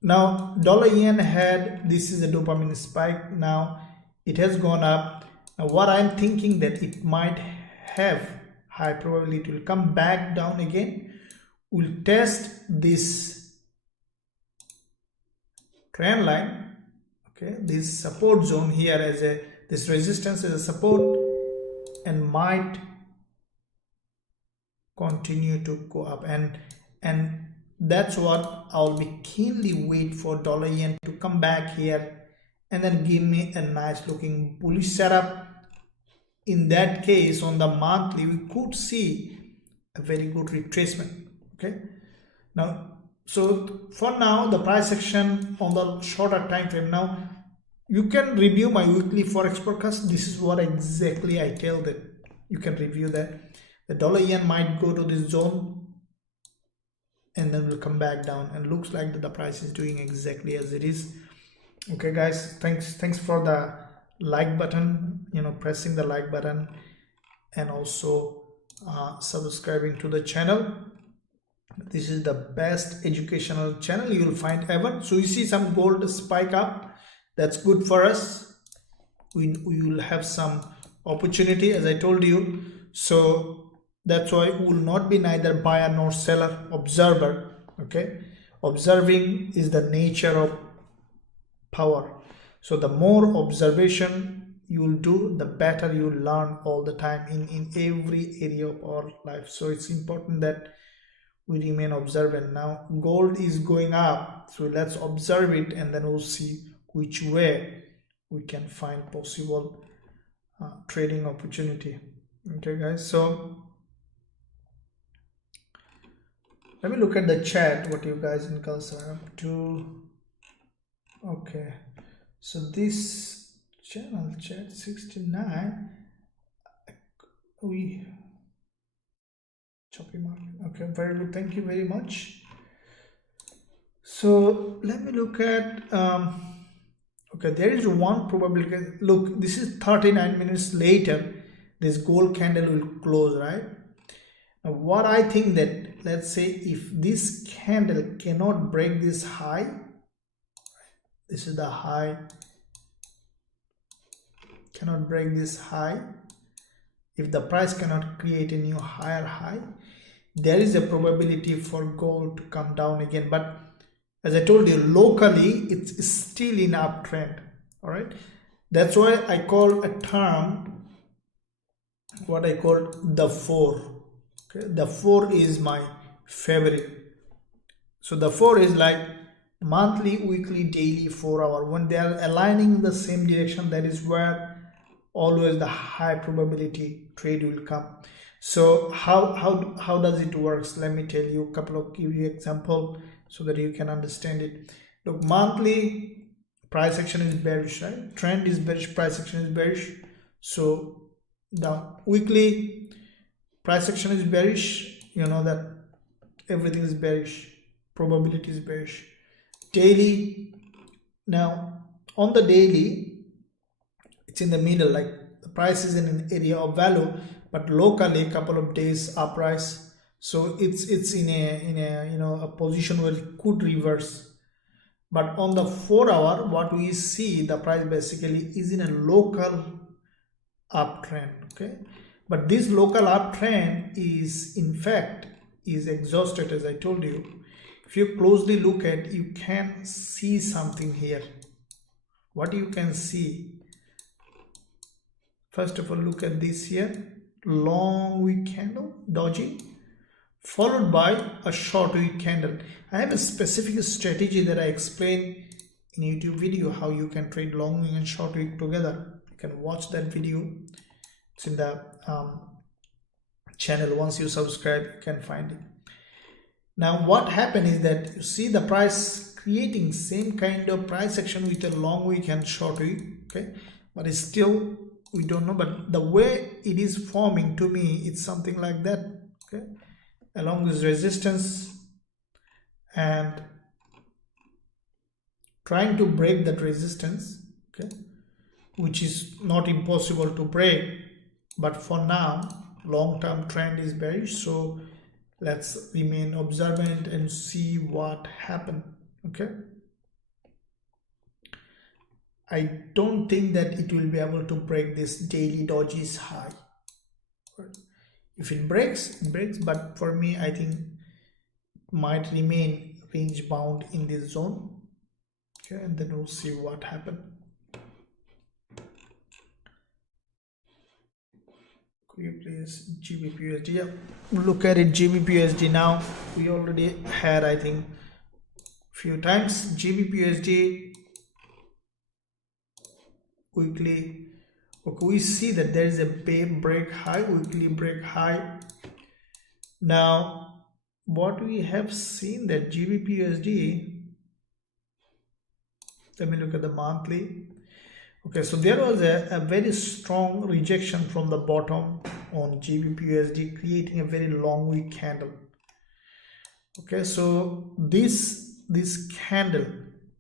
now dollar yen had, this is a dopamine spike. Now it has gone up. Now what I'm thinking that it might have high probability it will come back down again, will test this trend line, okay, this support zone here as this resistance as a support, and might continue to go up, and that's what I'll be keenly wait for dollar yen to come back here and then give me a nice looking bullish setup. In that case, on the monthly, we could see a very good retracement. Okay, now so for now the price action on the shorter time frame. Now you can review my weekly forex forecast. This is what exactly I tell that you can review that. The dollar yen might go to this zone and then will come back down, and looks like that the price is doing exactly as it is. Okay guys, thanks for the like button, pressing the like button, and also subscribing to the channel. This is the best educational channel you will find ever. So you see some gold spike up, that's good for us. We will have some opportunity, as I told you. So that's why we will not be neither buyer nor seller, observer. Okay, observing is the nature of power. So the more observation you will do, the better you will learn all the time in every area of our life. So it's important that we remain observant. Now gold is going up, so let's observe it, and then we'll see which way we can find possible trading opportunity. Okay guys, so let me look at the chat, what you guys and girls are up to. Okay, so this channel chat 69, we choppy market. Okay, very good, thank you very much. So let me look at okay, there is one probability. Look, this is 39 minutes later, this gold candle will close, right? Now what I think that, let's say if this candle cannot break this high, this is the high, cannot break this high, if the price cannot create a new higher high, there is a probability for gold to come down again. But as I told you, locally it's still in uptrend. All right, that's why I call a term what I call the 4. Okay, the 4 is my favorite. So the 4 is like monthly, weekly, daily, 4 hour. When they are aligning in the same direction, that is where always the high probability trade will come. So how does it works? Let me tell you a couple of give you example so that you can understand it. Look, monthly price action is bearish, right? Trend is bearish, price action is bearish. So the weekly price action is bearish, you know that everything is bearish, probability is bearish. Daily, now on the daily, it's in the middle, like the price is in an area of value, but locally a couple of days uprise, so it's in a you know a position where it could reverse. But on the 4 hour, what we see, the price basically is in a local uptrend. Okay, but this local uptrend is in fact is exhausted, as I told you. If you closely look at, you can see something here. What you can see, first of all, look at this here, long wick candle, doji, followed by a short wick candle. I have a specific strategy that I explained in YouTube video, how you can trade long wick and short wick together. You can watch that video. It's in the channel. Once you subscribe, you can find it. Now what happened is that you see the price creating same kind of price action with a long wick and short wick. Okay, but it's still, we don't know, but the way it is forming, to me it's something like that. Okay, along this resistance and trying to break that resistance, okay, which is not impossible to break, but for now long-term trend is bearish, so let's remain observant and see what happened. Okay, I don't think that it will be able to break this daily doji's high. If it breaks, it breaks, but for me I think it might remain range bound in this zone. Okay, and then we'll see what happened. Could you please Gbpusd? Yeah, look at it. Gbpusd now, we already had, I think, few times. Gbpusd weekly. Okay, we see that there is a break high, weekly break high. Now what we have seen that Gbpusd, let me look at the monthly. Okay, so there was a very strong rejection from the bottom on Gbpusd, creating a very long wick candle. Okay, so this candle,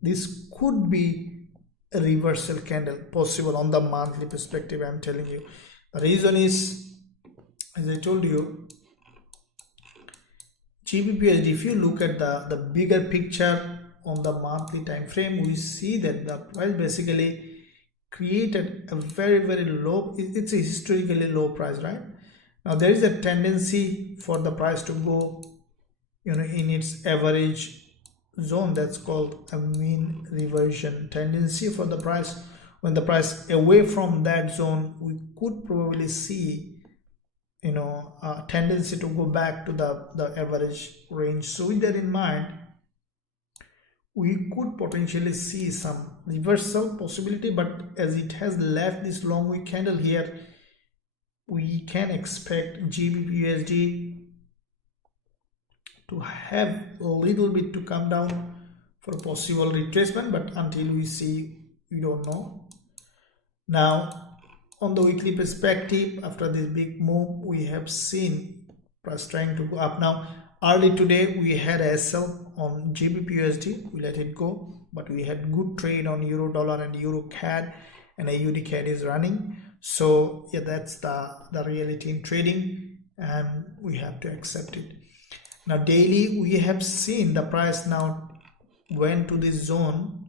this could be a reversal candle possible on the monthly perspective. I'm telling you, the reason is, as I told you, Gbpusd, if you look at the bigger picture on the monthly time frame, we see that the price basically created a very low, it's a historically low price, right? Now there is a tendency for the price to go, you know, in its average zone, that's called a mean reversion tendency for the price. When the price away from that zone, we could probably see, you know, a tendency to go back to the average range. So with that in mind, we could potentially see some reversal possibility, but as it has left this long wick candle here, we can expect Gbpusd to have a little bit to come down for a possible retracement, but until we see, we don't know. Now on the weekly perspective, after this big move, we have seen price trying to go up. Now early today we had a sell on Gbpusd, we let it go, but we had good trade on euro dollar and euro CAD, and AUD CAD is running. So yeah, that's the reality in trading, and we have to accept it. Now daily, we have seen the price now went to this zone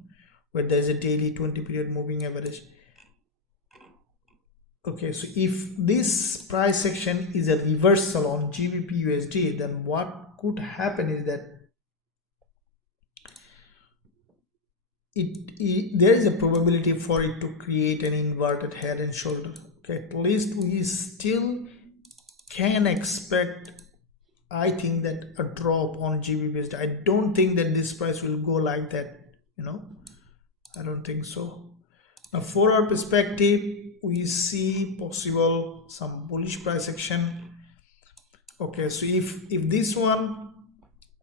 where there is a daily 20 period moving average. Okay, so if this price action is a reversal on Gbpusd, then what could happen is that there is a probability for it to create an inverted head and shoulder. Okay, at least we still can expect, I think, that a drop on Gbpusd. I don't think that this price will go like that, you know, I don't think so. Now 4 hour perspective, we see possible some bullish price action. Okay, so if this one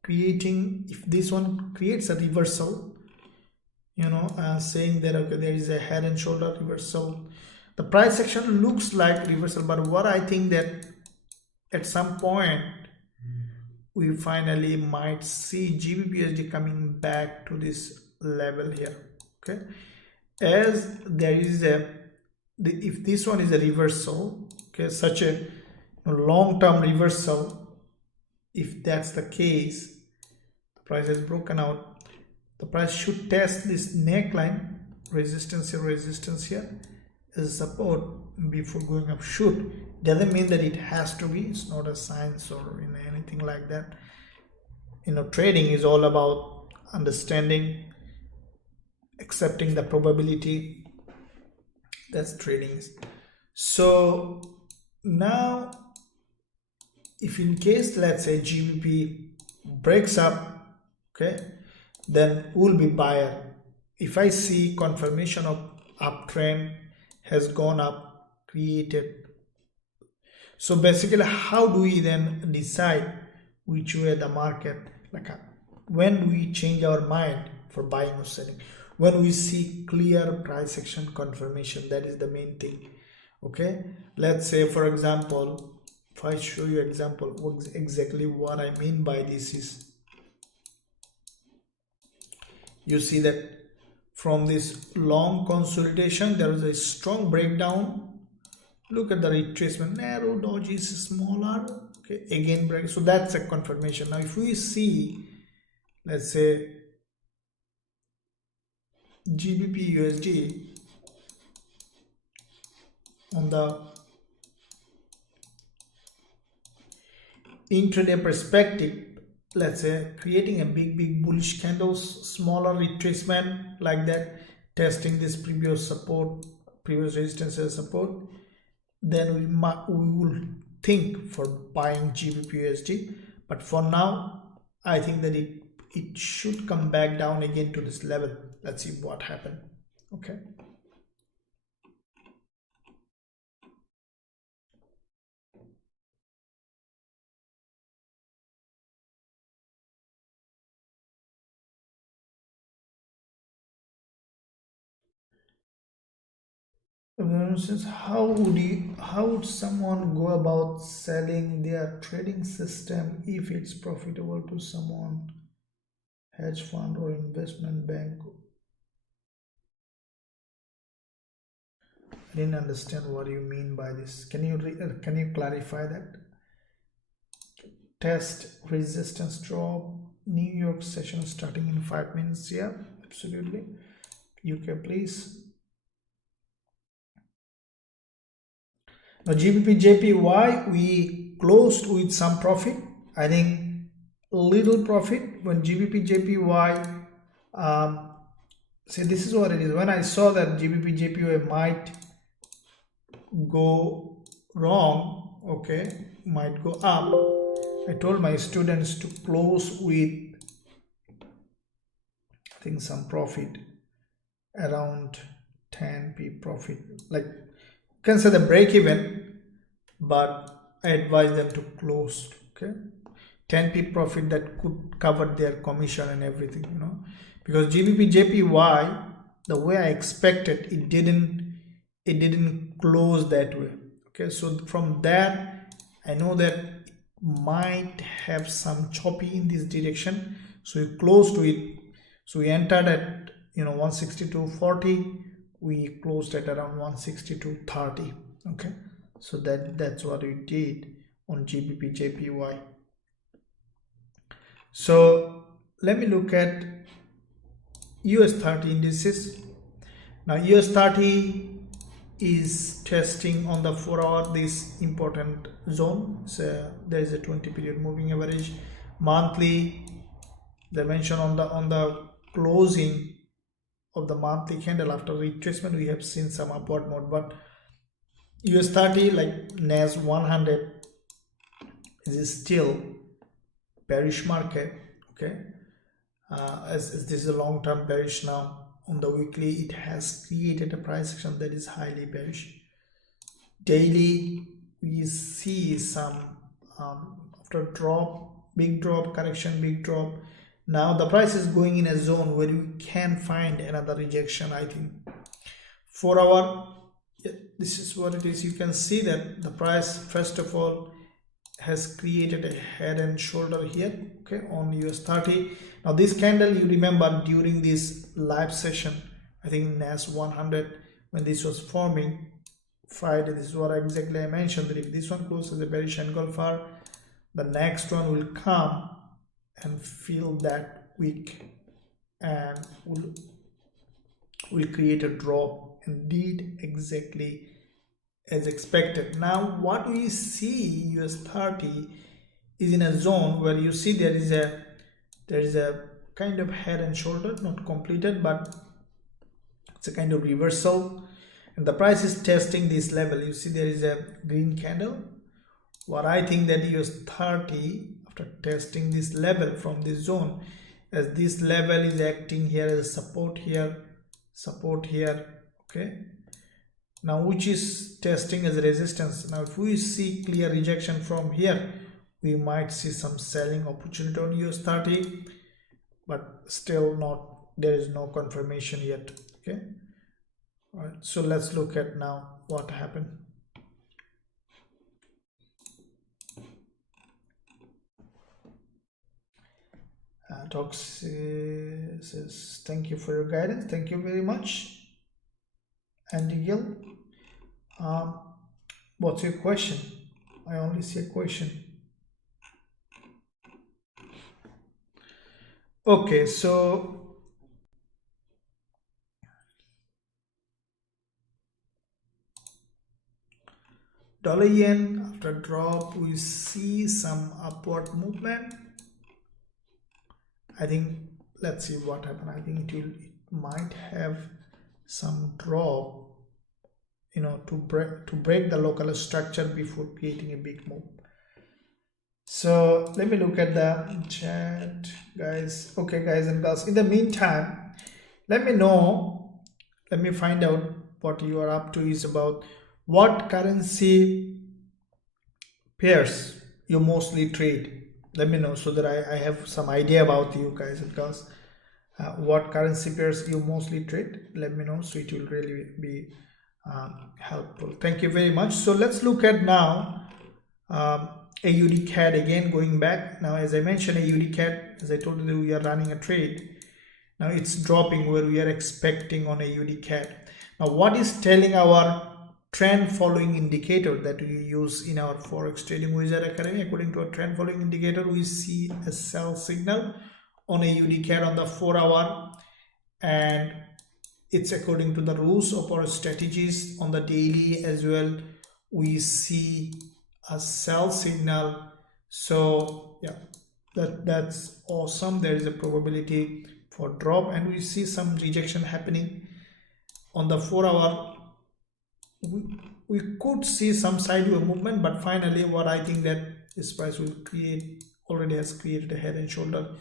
creates a reversal, you know, saying that okay, there is a head and shoulder reversal, the price action looks like reversal, but what I think that at some point we finally might see Gbpusd coming back to this level here. Okay, as there is if this one is a reversal, okay, such a long-term reversal, if that's the case, the price has broken out, the price should test this neckline, resistance here as support before going up. Should doesn't mean that it has to be, it's not a science or anything like that. Trading is all about understanding, accepting the probability. That's trading. So now if in case let's say GBP breaks up, okay, then we'll be buyer. If I see confirmation of uptrend has gone up, created. So basically, how do we then decide which way the market, like when we change our mind for buying or selling? When we see clear price action confirmation, that is the main thing. Okay, let's say for example, if I show you example, exactly what I mean by this is, you see that from this long consolidation there is a strong breakdown. Look at the retracement, narrow dodge is smaller, okay, again break. So that's a confirmation. Now if we see, let's say Gbpusd on the intraday perspective, let's say creating a big bullish candles, smaller retracement like that, testing this previous resistance as support, then we will think for buying Gbpusd. But for now I think that it should come back down again to this level. Let's see what happened. Okay, how would someone go about selling their trading system if it's profitable to someone, hedge fund or investment bank? I didn't understand what you mean by this. Can you clarify that? Test resistance drop, New York session starting in 5 minutes. Yeah, absolutely. UK please. Now GBP we closed with some profit, I think little profit. When GBP see, this is what it is. When I saw that GBP might go wrong, okay, might go up, I told my students to close with, I think, some profit around 10p profit, like you can say the break even, but I advise them to close, okay, 10p profit that could cover their commission and everything, because GBP the way I expected, it didn't close that way. Okay, so from that I know that it might have some choppy in this direction, so we closed with, so we entered at 162.40, we closed at around 162.30. okay, so that's what we did on GBP. So let me look at US30 indices. Now US30 is testing on the 4-hour this important zone. So there is a 20-period moving average. Monthly, they mention on the closing of the monthly candle after retracement, we have seen some upward mode, but US30 like NAS100 is still bearish market. Okay, as this is a long-term bearish. Now on the weekly, it has created a price action that is highly bearish. Daily, we see some after drop, big drop, correction, big drop. Now the price is going in a zone where you can find another rejection. I think 4-hour, this is what it is. You can see that the price, first of all, has created a head and shoulder here, okay, on US30. Now this candle, you remember during this live session, I think NAS100, when this was forming Friday, this is what exactly I mentioned, that if this one closes as a bearish engulfer, the next one will come and fill that wick and will create a drop, and did exactly as expected. Now what we see US30 is in a zone where you see there is a kind of head and shoulder, not completed, but it's a kind of reversal, and the price is testing this level. You see there is a green candle. What I think that US30, after testing this level from this zone, as this level is acting here as a support here, okay, now which is testing as a resistance. Now if we see clear rejection from here, we might see some selling opportunity on US30, but still not, there is no confirmation yet. Okay, all right, so let's look at now what happened. Toxic says thank you for your guidance, thank you very much. Andy Gill, what's your question? I only see a question. Okay, so dollar yen, after drop we see some upward movement. I think, let's see what happened. I think it might have some drop, you know, to break the local structure before creating a big move. So let me look at the chat, guys. Okay, guys and girls, in the meantime, let me know, let me find out what you are up to, is about what currency pairs you mostly trade. Let me know so that I have some idea about you guys and girls. What currency pairs you mostly trade, let me know, so it will really be helpful. Thank you very much. So let's look at now AUD CAD again, going back. Now as I mentioned, AUD CAD, as I told you, we are running a trade. Now it's dropping where we are expecting on AUD CAD. Now what is telling our trend following indicator that we use in our Forex Trading Wizard Academy? According to a trend following indicator, we see a sell signal on AUD CAD on the 4-hour, and it's according to the rules of our strategies on the daily as well. We see a sell signal. So yeah, that's awesome. There is a probability for drop, and we see some rejection happening on the 4-hour. We could see some sideways movement, but finally what I think that this price will create, already has created a head and shoulder,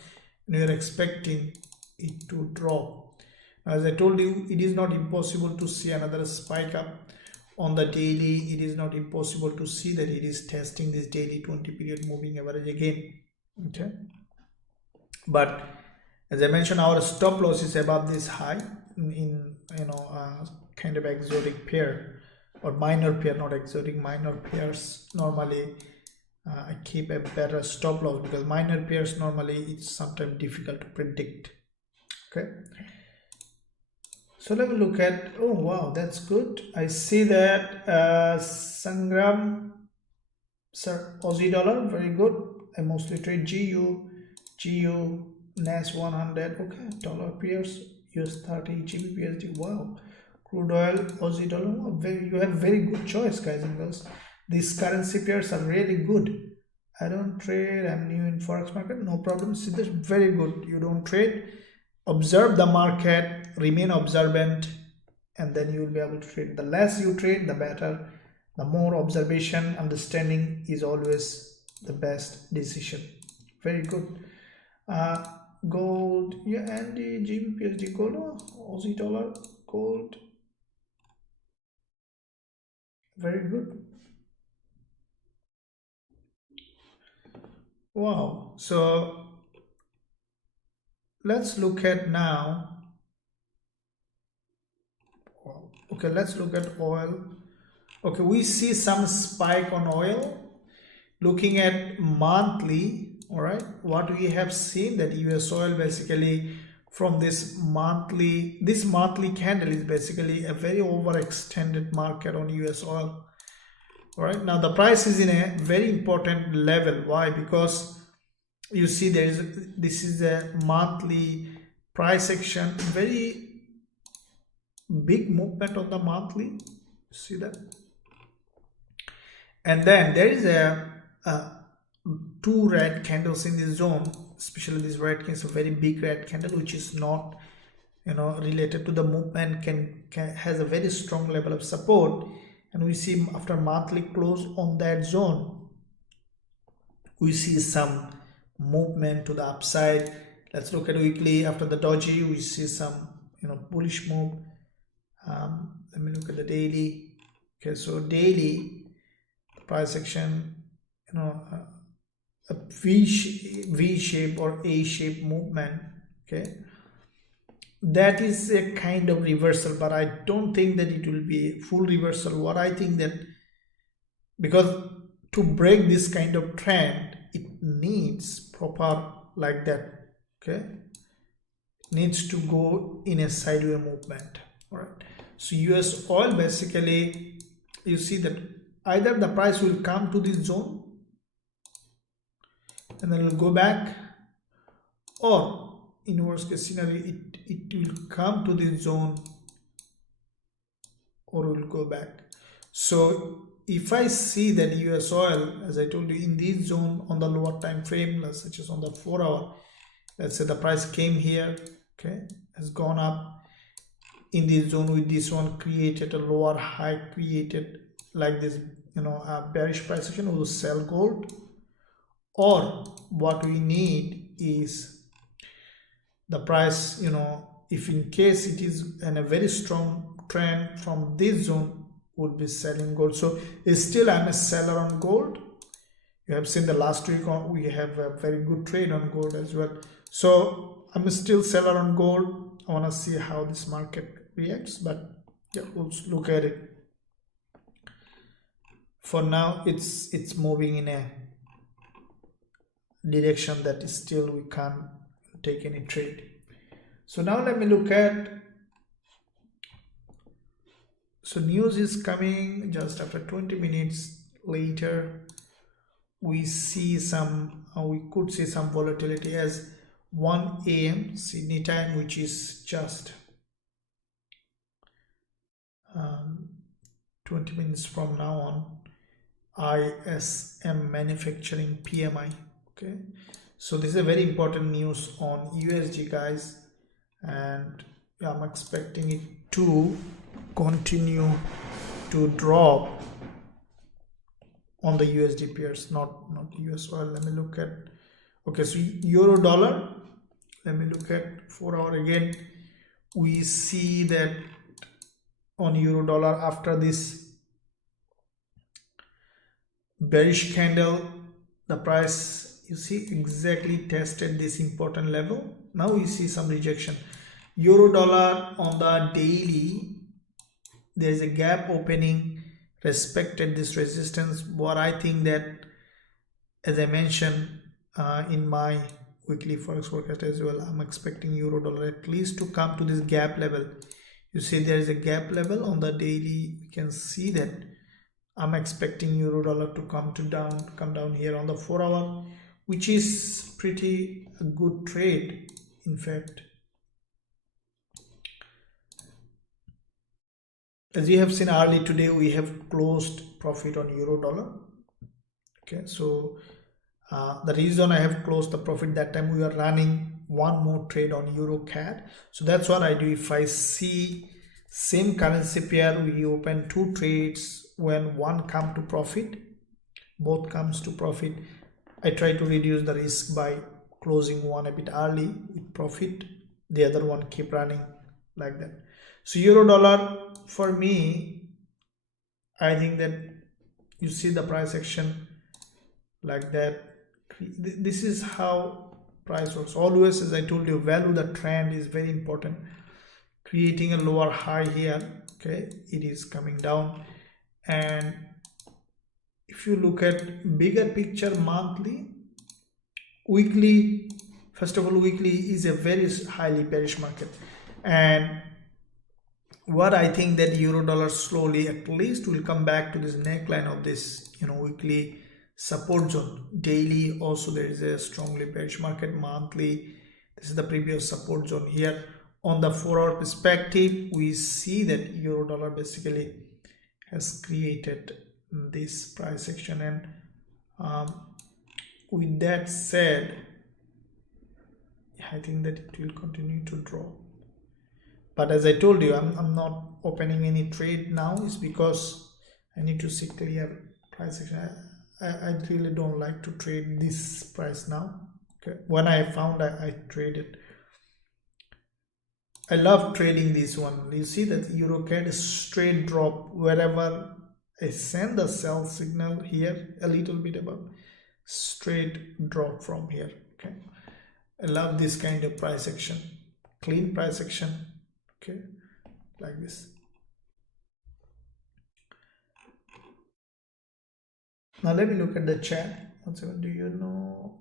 and we are expecting it to drop. As I told you, it is not impossible to see another spike up on the daily. It is not impossible to see that it is testing this daily 20 period moving average again. Okay, but as I mentioned, our stop loss is above this high in kind of exotic pair or minor pair, not exotic, minor pairs. Normally I keep a better stop loss because minor pairs normally it's sometimes difficult to predict. Okay, so let me look at, oh wow, that's good. I see that Sangram, sir, Aussie dollar, very good. I mostly trade GU, NAS100, okay, dollar pairs, US30, Gbpusd, wow, crude oil, Aussie dollar, wow, you have very good choice, guys and girls. These currency pairs are really good. I don't trade, I'm new in Forex market, no problem. See, that's very good. You don't trade, observe the market, remain observant, and then you will be able to trade. The less you trade, the better. The more observation, understanding is always the best decision. Very good. Gold, yeah, and the Gbpusd gold, Aussie dollar, gold, very good. Wow. So let's look at now. Okay, let's look at oil. Okay, we see some spike on oil. looking at monthly, all right, what we have seen that US oil basically from this monthly candle is basically a very overextended market on US oil. All right, now the price is in a very important level. Why? Because you see this is a monthly price action, very big movement on the monthly. See that? And then there is a two red candles in this zone, especially this red candle is a very big red candle, which is not related to the movement, has a very strong level of support. And we see after monthly close on that zone, we see some movement to the upside. Let's look at weekly. After the doji, we see some bullish move. Let me look at the daily. Okay, so daily price action, a V shape or A shape movement. Okay, that is a kind of reversal, but I don't think that it will be a full reversal. What I think that, because to break this kind of trend, it needs proper like that. Okay, it needs to go in a sideways movement. All right, so US oil basically, you see that either the price will come to this zone and then it will go back, or in worst case scenario it will come to this zone or will go back. So if I see that US oil, as I told you, in this zone on the lower time frame, such as on the 4 hour, let's say the price came here, okay, has gone up in this zone with this one, created a lower high, created like this, a bearish price action, we will sell gold. Or what we need is the price, if in case it is in a very strong trend from this zone, would be selling gold. So still I'm a seller on gold. You have seen the last week we have a very good trade on gold as well. So I'm still seller on gold. I want to see how this market reacts, but yeah, we'll look at it. For now, it's moving in a direction that is still we can't take any trade. So now let me look at, so news is coming just after 20 minutes later. We see we could see some volatility as 1 a.m. Sydney time, which is just 20 minutes from now on. ISM manufacturing PMI. Okay, so this is a very important news on USD, guys, and I'm expecting it to continue to drop on the USD pairs, not US oil. Let me look at, okay, so euro dollar, let me look at 4 hour again. We see that on euro dollar, after this bearish candle, the price, you see, exactly tested this important level. Now we see some rejection. Euro dollar on the daily, there is a gap opening, respected this resistance. What I think that, as I mentioned in my weekly forex forecast as well, I'm expecting euro dollar at least to come to this gap level. You see there is a gap level on the daily. We can see that I'm expecting euro dollar to come down here on the 4 hour, which is pretty a good trade. In fact, as you have seen early today, we have closed profit on euro dollar. Okay, so the reason I have closed the profit, that time we are running one more trade on euro CAD. So that's what I do. If I see same currency pair, we open two trades. When one come to profit, both comes to profit, I try to reduce the risk by closing one a bit early with profit, the other one keep running like that. So euro dollar, for me, I think that you see the price action like that. This is how price works. Always, as I told you, value the trend is very important. Creating a lower high here, okay, it is coming down, and if you look at bigger picture, monthly, weekly, first of all, weekly is a very highly bearish market. And what I think that euro dollar slowly at least will come back to this neckline of this, weekly support zone. Daily also there is a strongly bearish market. Monthly, this is the previous support zone here. On the 4-hour perspective, we see that euro dollar basically has created this price action, and with that said, I think that it will continue to drop. But as I told you, I'm not opening any trade now. It's because I need to see clear price action. I really don't like to trade this price now. Okay, when I found I traded. I love trading this one. You see that euro CAD straight drop wherever I send the sell signal here, a little bit above, straight drop from here. Okay, I love this kind of price action, clean price action. Okay, like this. Now let me look at the chat. Do you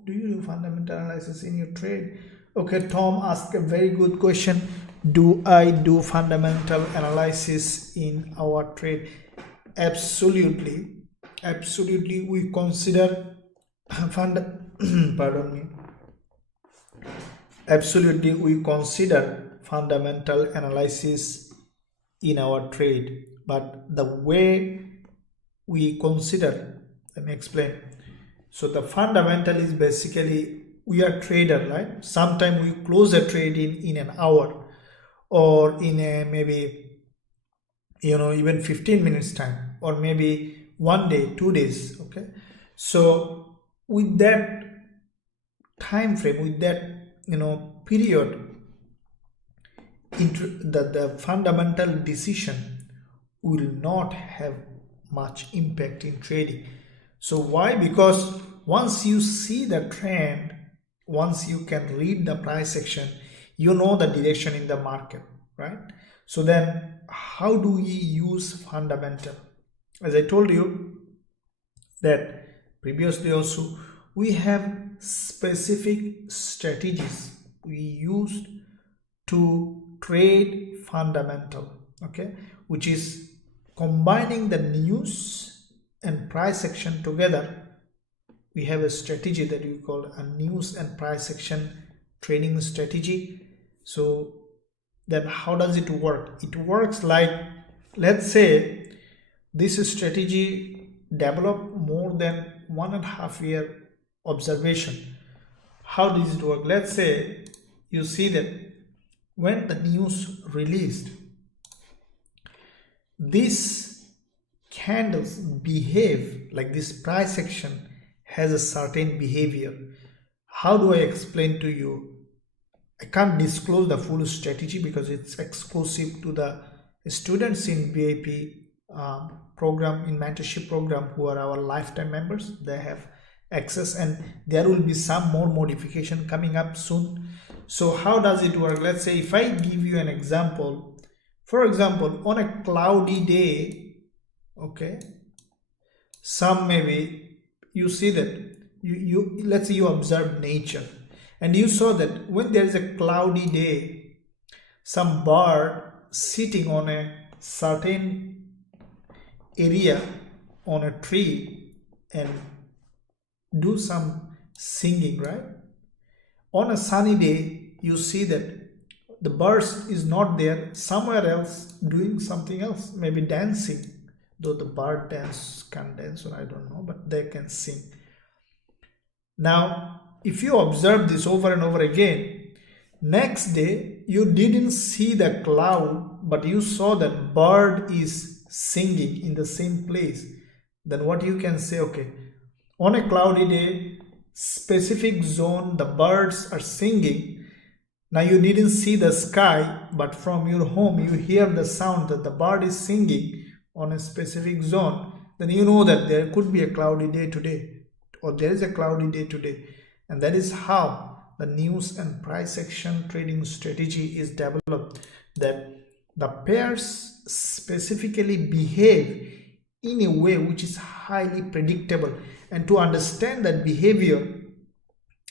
do fundamental analysis in your trade? Okay, Tom asked a very good question. Do I do fundamental analysis in our trade? Absolutely, absolutely. We consider pardon me. Absolutely, we consider fundamental analysis in our trade, but the way we consider, let me explain. So the fundamental is basically, we are trader, right? Sometimes we close a trade in an hour, or in a maybe even 15 minutes time, or maybe 1 day, 2 days. Okay, so with that time frame, with that period, the fundamental decision will not have much impact in trading. So why? Because once you see the trend, once you can read the price action, you know the direction in the market, right? So then how do we use fundamental? As I told you that previously also, we have specific strategies we used to trade fundamental, okay, which is combining the news and price action together. We have a strategy that we call a news and price action trading strategy. So then how does it work? It works like, let's say this strategy developed more than 1.5 year observation. How does it work? Let's say you see that when the news released, these candles behave like this price action has a certain behavior. How do I explain to you? I can't disclose the full strategy because it's exclusive to the students in VIP program, in mentorship program, who are our lifetime members. They have access, and there will be some more modification coming up soon. So how does it work? Let's say if I give you an example, for example, on a cloudy day, okay, some maybe you see that you let's say you observe nature, and you saw that when there is a cloudy day, some bird sitting on a certain area on a tree and do some singing, right? On a sunny day, you see that the birds is not there, somewhere else doing something else, maybe dancing, though the bird can dance, or I don't know, but they can sing. Now if you observe this over and over again, next day you didn't see the cloud, but you saw that bird is singing in the same place, then what you can say, okay, on a cloudy day, specific zone, the birds are singing. Now you didn't see the sky, but from your home you hear the sound that the bird is singing on a specific zone. Then you know that there could be a cloudy day today, or there is a cloudy day today. And that is how the news and price action trading strategy is developed, that the pairs specifically behave in a way which is highly predictable. And to understand that behavior,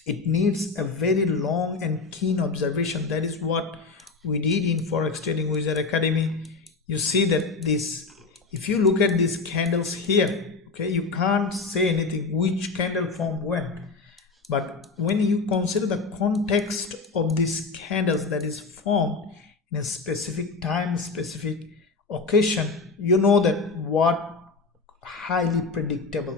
it needs a very long and keen observation. That is what we did in Forex Trading Wizard Academy. You see that this, if you look at these candles here, okay, you can't say anything which candle formed when. But when you consider the context of these candles that is formed in a specific time, specific occasion, you know that what highly predictable.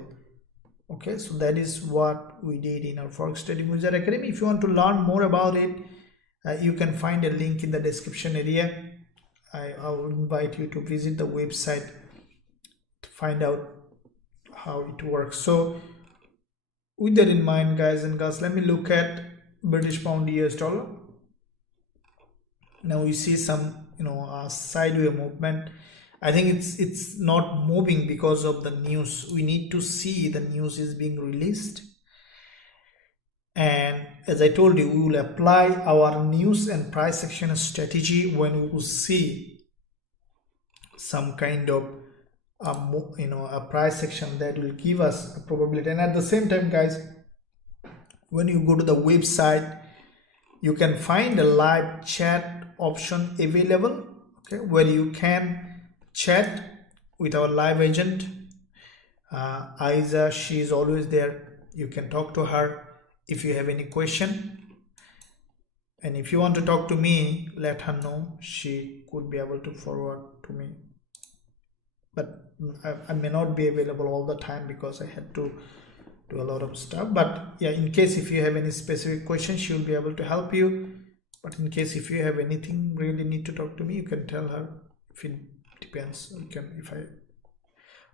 Okay, so that is what we did in our Forex Trading Wizard Academy. If you want to learn more about it, you can find a link in the description area. I will invite you to visit the website to find out how it works. So with that in mind, guys and girls, let me look at British pound US dollar. Now you see some sideways movement. I think it's not moving because of the news. We need to see the news is being released, and as I told you, we will apply our news and price action strategy when we will see some kind of a price action that will give us a probability. And at the same time, guys, when you go to the website, you can find a live chat option available, okay, where you can chat with our live agent Aiza. She is always there. You can talk to her if you have any question, and if you want to talk to me, let her know. She could be able to forward to me, but I may not be available all the time because I had to do a lot of stuff. But yeah, in case if you have any specific questions, she will be able to help you. But in case if you have anything really need to talk to me, you can tell her. If it depends, you can,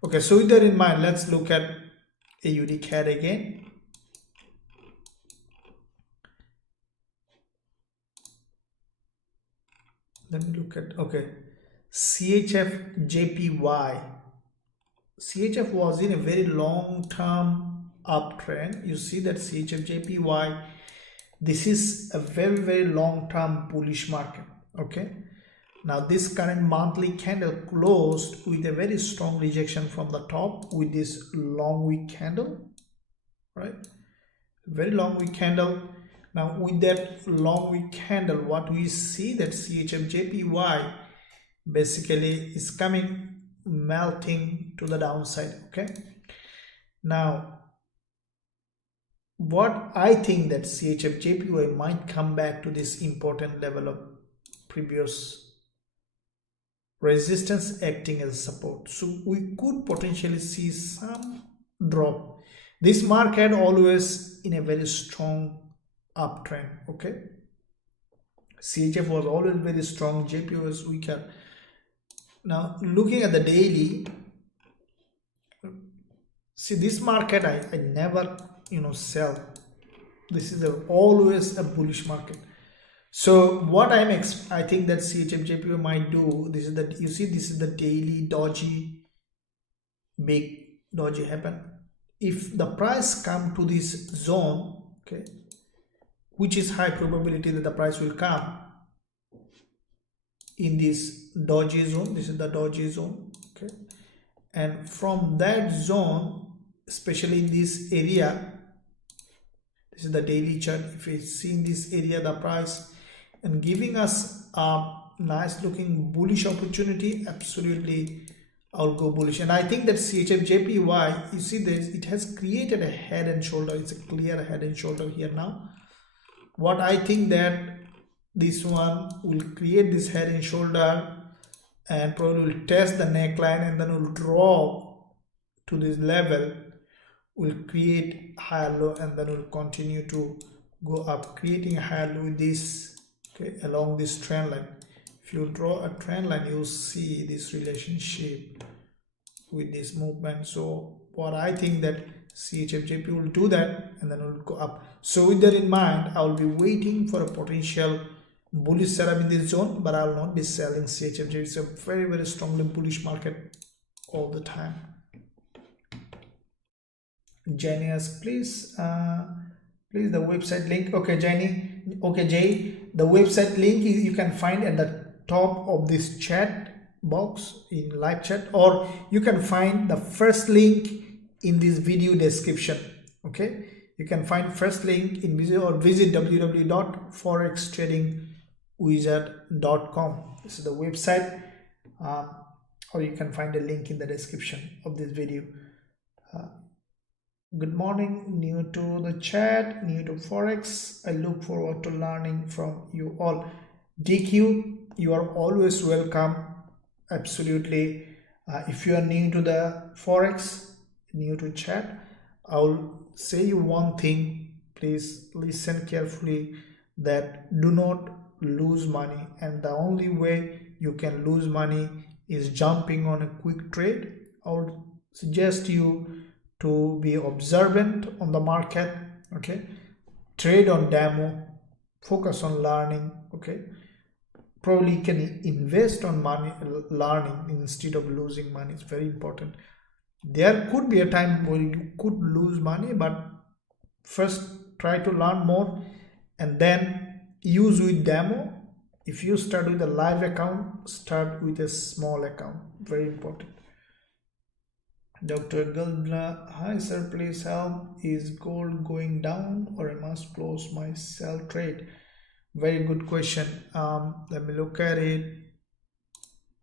okay. So with that in mind, let's look at AUD CAD again. Let me look at, okay, CHF JPY. CHF was in a very long term uptrend. You see that CHF JPY, this is a very, very long term bullish market. Okay, now this current monthly candle closed with a very strong rejection from the top with this long wick candle, right? Very long wick candle. Now with that long wick candle, what we see that CHF JPY basically is coming melting to the downside. Okay, now what I think that CHF JPY might come back to this important level of previous resistance acting as support. So we could potentially see some drop. This market always in a very strong uptrend. Okay, CHF was always very strong, JPY was weaker. Now looking at the daily, see this market I never sell. This is always a bullish market. So what I think that CHF JPY might do, this is that, you see this is the daily doji, big doji happen. If the price come to this zone, okay, which is high probability that the price will come in this doji zone, this is the doji zone, okay, and from that zone, especially in this area, this is the daily chart, if we see in this area the price and giving us a nice looking bullish opportunity, absolutely I'll go bullish. And I think that CHF JPY, you see this, it has created a head and shoulder. It's a clear head and shoulder here now. What I think that this one will create this head and shoulder and probably will test the neckline and then will drop to this level, will create higher low and then will continue to go up, creating a higher low with this, okay, along this trend line. If you draw a trend line, you'll see this relationship with this movement. So what I think that CHF JPY will do that and then will go up. So with that in mind, I will be waiting for a potential bullish setup in this zone, but I will not be selling CHF JPY. It's a very, very strongly bullish market all the time. Jenny asks, please the website link. Okay, Jenny. Okay, Jay, the website link you can find at the top of this chat. box in live chat, or you can find the first link in this video description. Okay, you can find first link in video, or visit www.forextradingwizard.com. This is the website, or you can find a link in the description of this video. Good morning, new to the chat, new to Forex. I look forward to learning from you all. DQ, you are always welcome. Absolutely. If you are new to the Forex, new to chat, I'll say you one thing. Please listen carefully, that do not lose money, and the only way you can lose money is jumping on a quick trade. I would suggest you to be observant on the market. Okay, trade on demo, focus on learning. Okay, probably you can invest on money learning instead of losing money. It's very important. There could be a time where you could lose money, but first try to learn more and then use with demo. If you start with a live account, start with a small account. Very important. Dr. Gulbna, hi sir, please help. Is gold going down, or I must close my sell trade? Very good question. Let me look at it.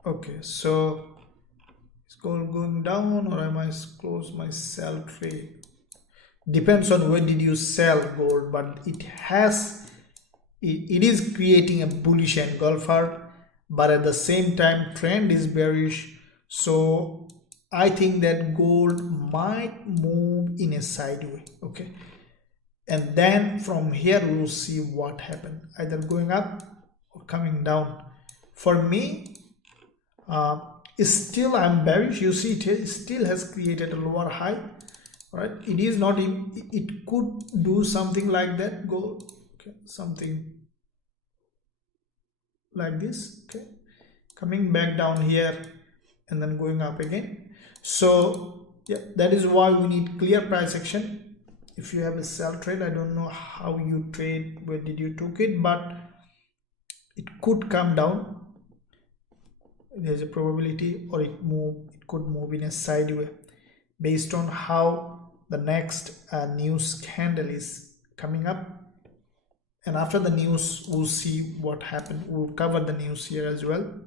Okay, so is gold going down, or I must close my sell trade? Depends on when did you sell gold, but it is creating a bullish engulfer, but at the same time trend is bearish. So I think that gold might move in a sideway. Okay, and then from here we will see what happened, either going up or coming down. For me, still I'm bearish. You see, it still has created a lower high, right? It is not in, it could do something like that, go okay, something like this. Okay, coming back down here and then going up again. So yeah, that is why we need clear price action. If you have a sell trade, I don't know how you trade, where did you took it, but it could come down. There's a probability, or it could move in a sideway based on how the next news candle is coming up. And after the news, we'll see what happened. We'll cover the news here as well.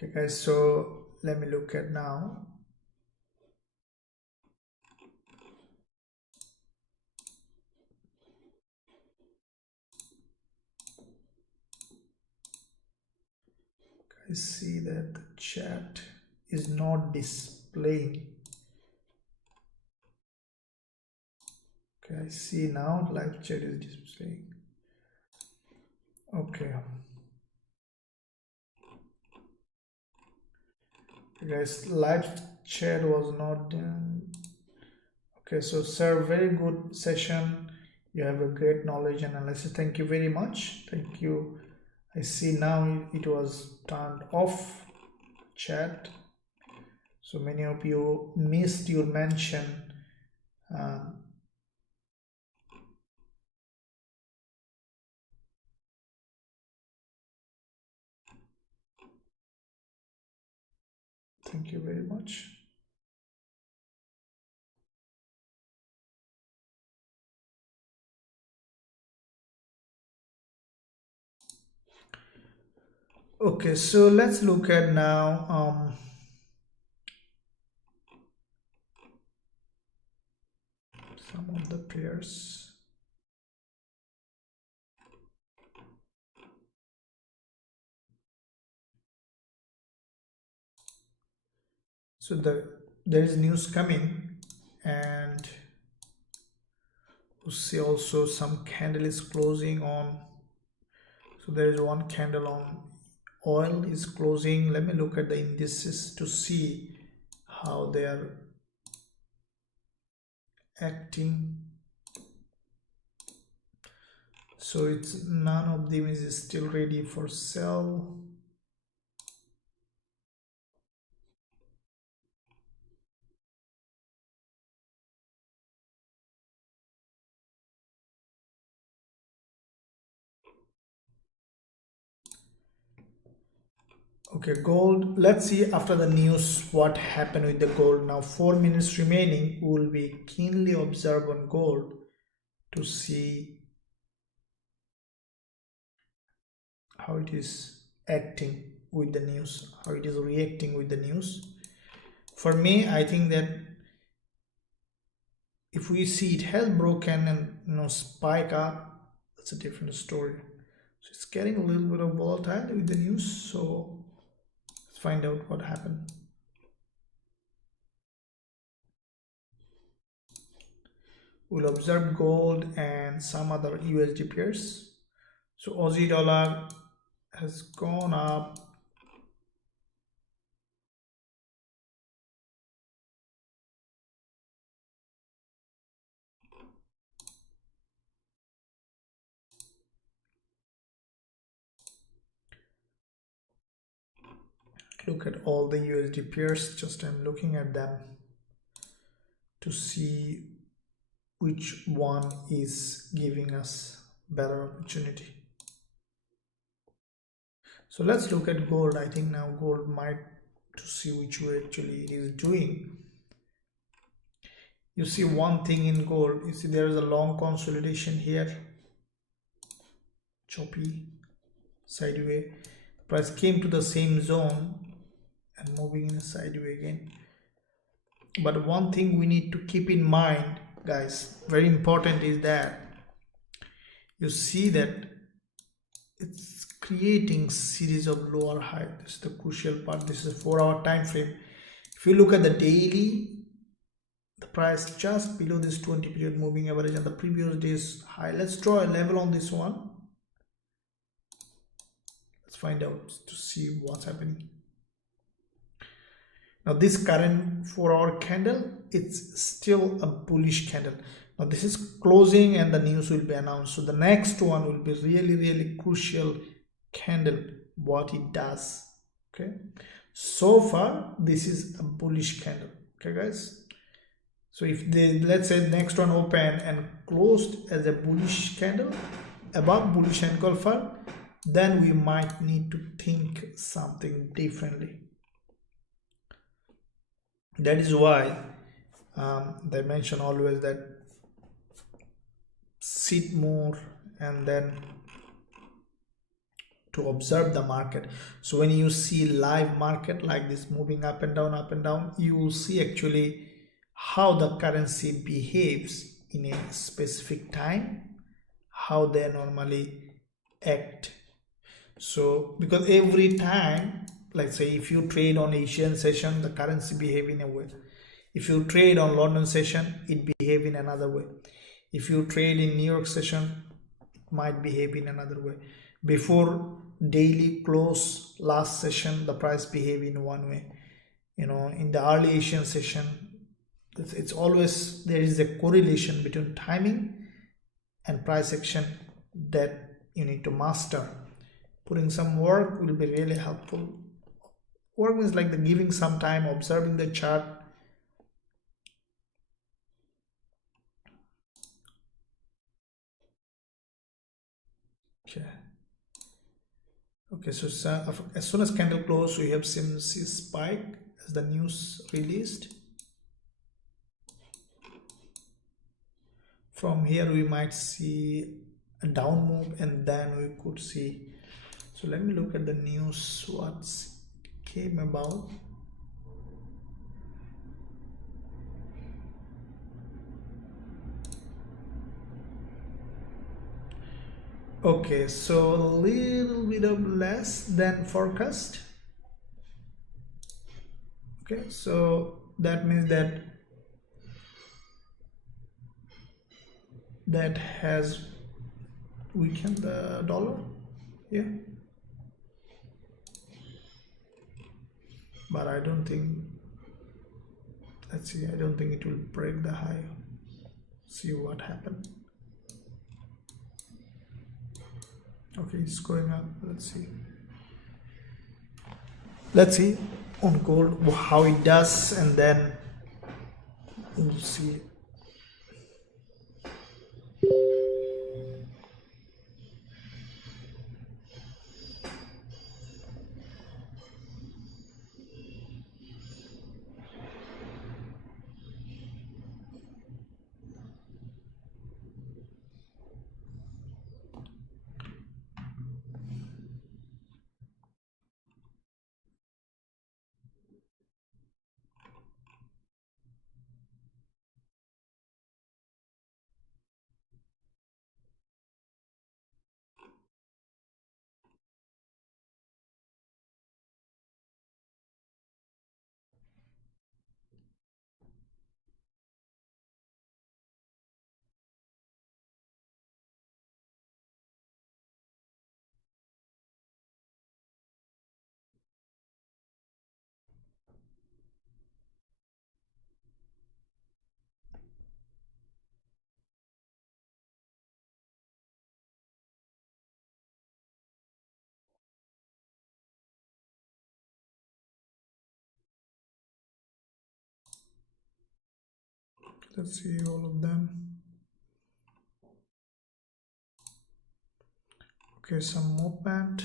Okay guys, so let me look at now. I see that the chat is not displaying. Okay, I see now live chat is displaying. Okay. Guys, live chat was not done. Okay, so sir, very good session. You have a great knowledge and analysis. Thank you very much. Thank you. I see now it was turned off chat. So many of you missed your mention. Thank you very much. Okay, so let's look at now some of the pairs. So there is news coming, and we'll see also some candle is closing on. So there is one candle on oil is closing. Let me look at the indices to see how they are acting. So it's none of them is still ready for sell. Okay, gold. Let's see after the news what happened with the gold. Now 4 minutes remaining. We will be keenly observe on gold to see how it is acting with the news, how it is reacting with the news. For me, I think that if we see it has broken and spike up, that's a different story. So it's getting a little bit of volatile with the news. So let's find out what happened. We'll observe gold and some other USD pairs. So Aussie dollar has gone up. Look at all the USD pairs. Just I'm looking at them to see which one is giving us better opportunity. So let's look at gold. I think now gold might to see which way actually it is doing. You see one thing in gold, you see there is a long consolidation here, choppy sideways. Price came to the same zone and moving in a sideways again. But one thing we need to keep in mind, guys, very important, is that you see that it's creating series of lower high. This is the crucial part. This is a 4-hour time frame. If you look at the daily, the price just below this 20 period moving average and the previous day's high. Let's draw a level on this one. Let's find out to see what's happening. Now this current 4-hour candle, it's still a bullish candle. Now this is closing and the news will be announced. So the next one will be really crucial candle, what it does. Okay, so far this is a bullish candle. Okay guys, so if they, let's say next one open and closed as a bullish candle above bullish engulfer, then we might need to think something differently. That is why they mention always that sit more and then to observe the market. So when you see live market like this moving up and down, you will see actually how the currency behaves in a specific time, how they normally act. So because every time, like say if you trade on Asian session, the currency behave in a way. If you trade on London session, it behave in another way. If you trade in New York session, it might behave in another way. Before daily close last session, the price behave in one way. In the early Asian session, it's always there is a correlation between timing and price action that you need to master. Putting some work will be really helpful. Work means like the giving some time, observing the chart. Okay, so as soon as candle close, we have seen spike as the news released. From here we might see a down move and then we could see. So let me look at the news, what came about. Okay, so a little bit of less than forecast. Okay, so that means that has weakened the dollar. Yeah, but I don't think, let's see, I don't think it will break the high. See what happened. Okay, it's going up. Let's see on gold how it does, and then we'll see. Let's see all of them. Okay, some movement.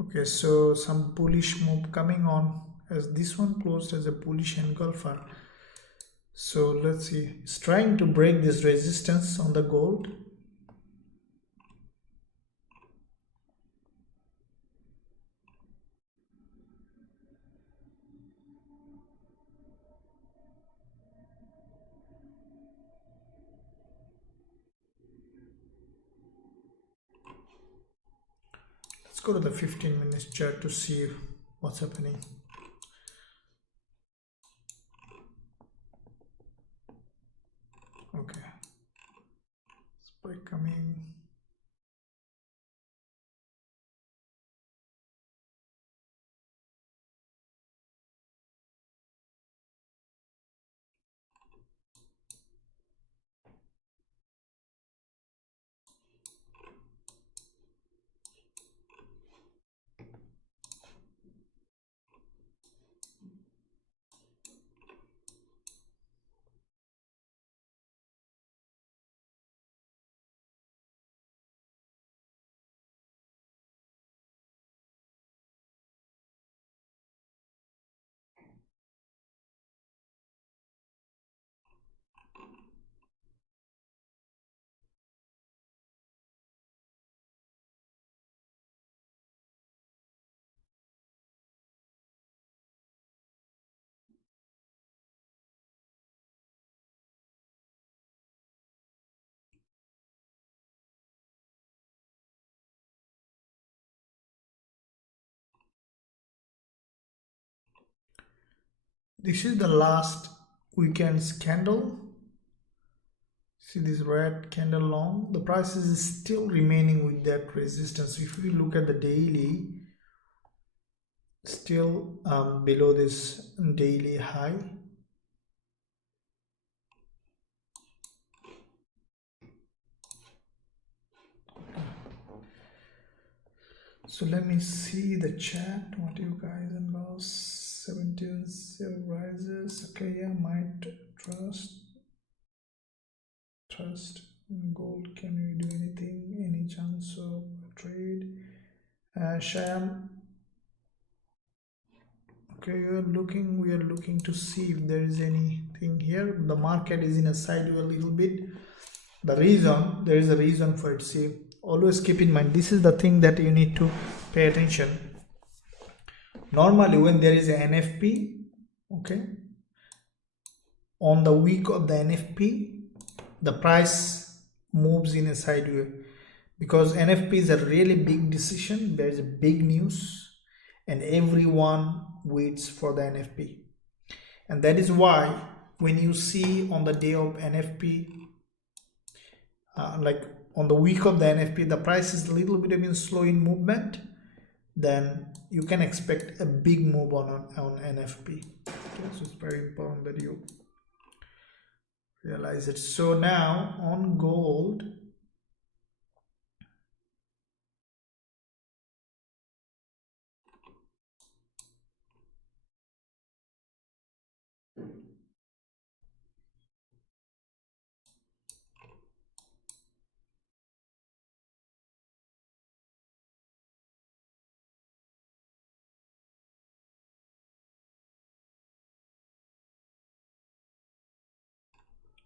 Okay, so some bullish move coming on, as this one closed as a bullish engulfer. So let's see, it's trying to break this resistance on the gold. Let's go to the 15-minute chart to see what's happening. Okay, spike coming. This is the last weekend's candle. See this red candle long, the price is still remaining with that resistance. If we look at the daily, still below this daily high. So let me see the chat, what you guys and girls. 17 still rises. Okay, yeah, might trust gold. Can we do anything? Any chance of trade? Sham. Okay, we are looking to see if there is anything here. The market is in a sideway a little bit. There is a reason for it. See, always keep in mind, this is the thing that you need to pay attention. Normally when there is an NFP, okay, on the week of the NFP, the price moves in a sideway, because NFP is a really big decision. There is a big news and everyone waits for the NFP, and that is why when you see on the day of NFP, like on the week of the NFP, the price is a little bit even slow in movement, then you can expect a big move on NFP. Okay, so it's very important that you realize it. So now on gold,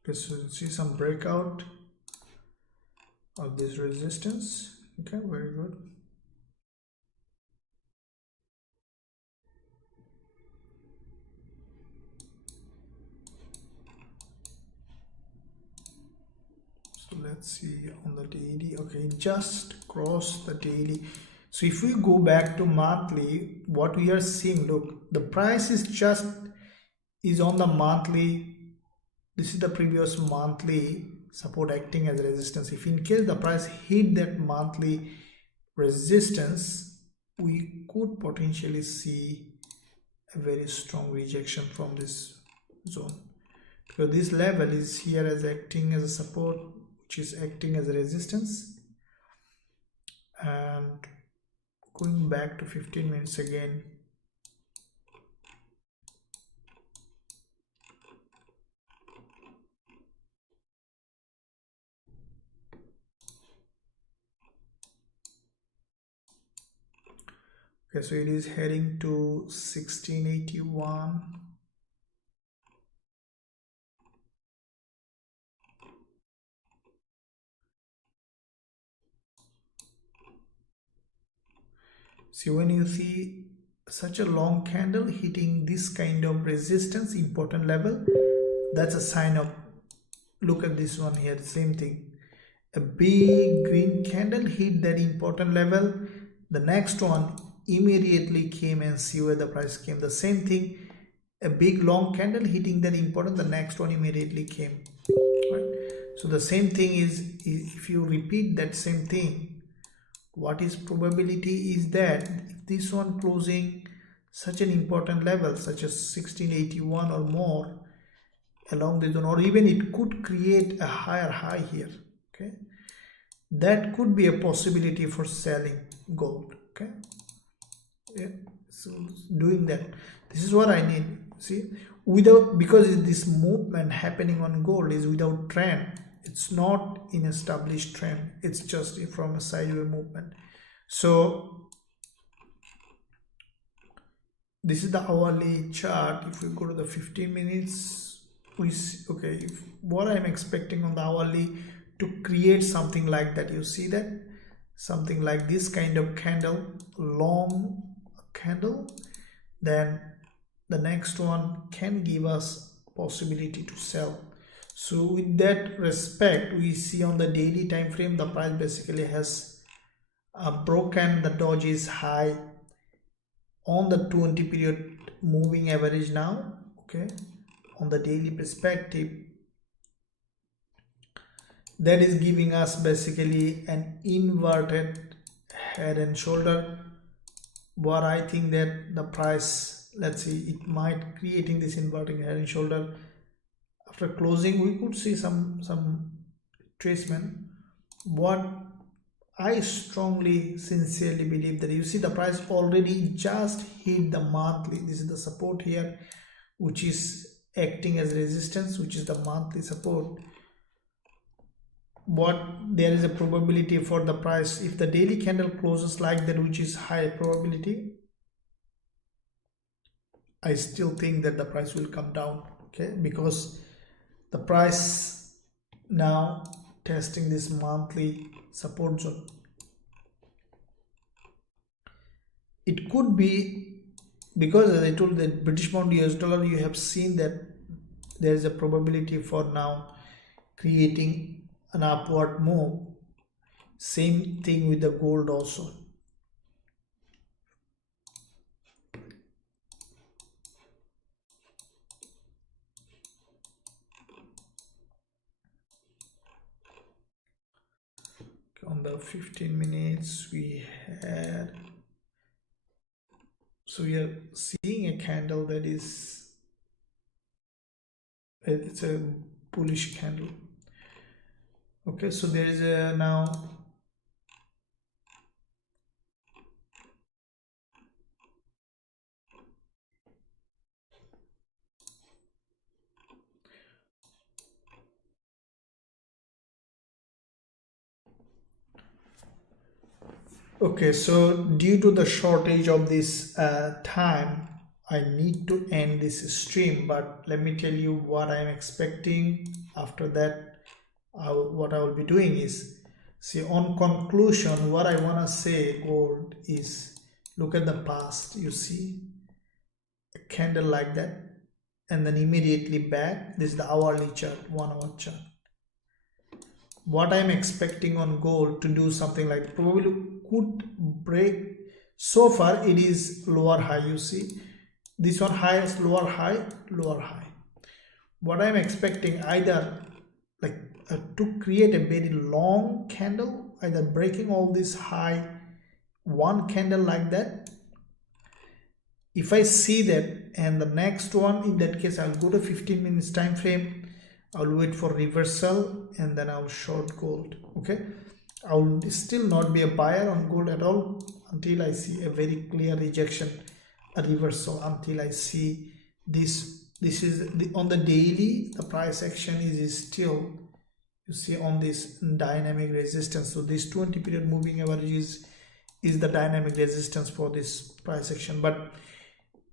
okay, so you see some breakout of this resistance. Okay, very good. So let's see on the daily. Okay, just crossed the daily. So if we go back to monthly, what we are seeing, look, the price is on the monthly. This is the previous monthly support acting as resistance. If in case the price hit that monthly resistance, we could potentially see a very strong rejection from this zone, because this level is here as acting as a support, which is acting as a resistance. And going back to 15 minutes again, okay, so it is heading to 1681. See, when you see such a long candle hitting this kind of resistance, important level, that's a sign of, look at this one here, same thing. A big green candle hit that important level. The next one immediately came, and see where the price came. The same thing, a big long candle hitting that important, the next one immediately came. Right? So the same thing is if you repeat that same thing, what is probability is that if this one closing such an important level such as 1681 or more along the zone, or even it could create a higher high here, okay, that could be a possibility for selling gold. Okay, yeah. So doing that, this is what I need. See, without, because this movement happening on gold is without trend, it's not in established trend, it's just from a sideways movement. So this is the hourly chart. If we go to the 15 minutes, we see, okay, if what I'm expecting on the hourly to create something like that, you see that something like this kind of candle, long candle, then the next one can give us possibility to sell. So with that respect, we see on the daily time frame the price basically has broken the dojis high on the 20 period moving average now. Okay, on the daily perspective, that is giving us basically an inverted head and shoulder. What I think that the price, let's see, it might creating this inverting head and shoulder. After closing, we could see some tracement. What I strongly sincerely believe that, you see the price already just hit the monthly. This is the support here, which is acting as resistance, which is the monthly support. What there is a probability for the price, if the daily candle closes like that, which is high probability, I still think that the price will come down. Okay, because the price now testing this monthly support zone. It could be because, as I told, the British pound US dollar, you have seen that there is a probability for now creating an upward move. Same thing with the gold also. On the 15 minutes we had, so we are seeing a candle that is, it's a bullish candle. Okay, so there is a now okay, so due to the shortage of this time, I need to end this stream, but let me tell you what I'm expecting after that. What I will be doing is, see, on conclusion, what I want to say gold is, look at the past. You see a candle like that, and then immediately back. This is the hourly chart, 1 hour chart. What I'm expecting on gold to do something like, probably could break. So far it is lower high. You see this one high is lower high, lower high. What I'm expecting, either like to create a very long candle, either breaking all this high, one candle like that. If I see that, and the next one, in that case I'll go to 15 minutes time frame, I'll wait for reversal, and then I'll short gold. Okay, I will still not be a buyer on gold at all until I see a very clear rejection, a reversal, until I see this. This is on the daily, the price action is still, you see, on this dynamic resistance. So this 20 period moving average is the dynamic resistance for this price action, but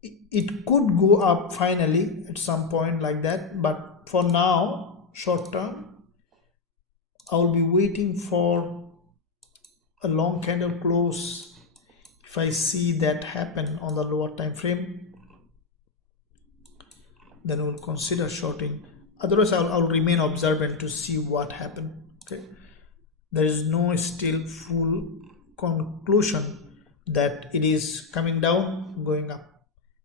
it could go up finally at some point like that. But for now, short term, I'll be waiting for a long candle close. If I see that happen on the lower time frame, then we'll consider shorting. Otherwise I'll remain observant to see what happened. Okay, there is no still full conclusion that it is coming down, going up.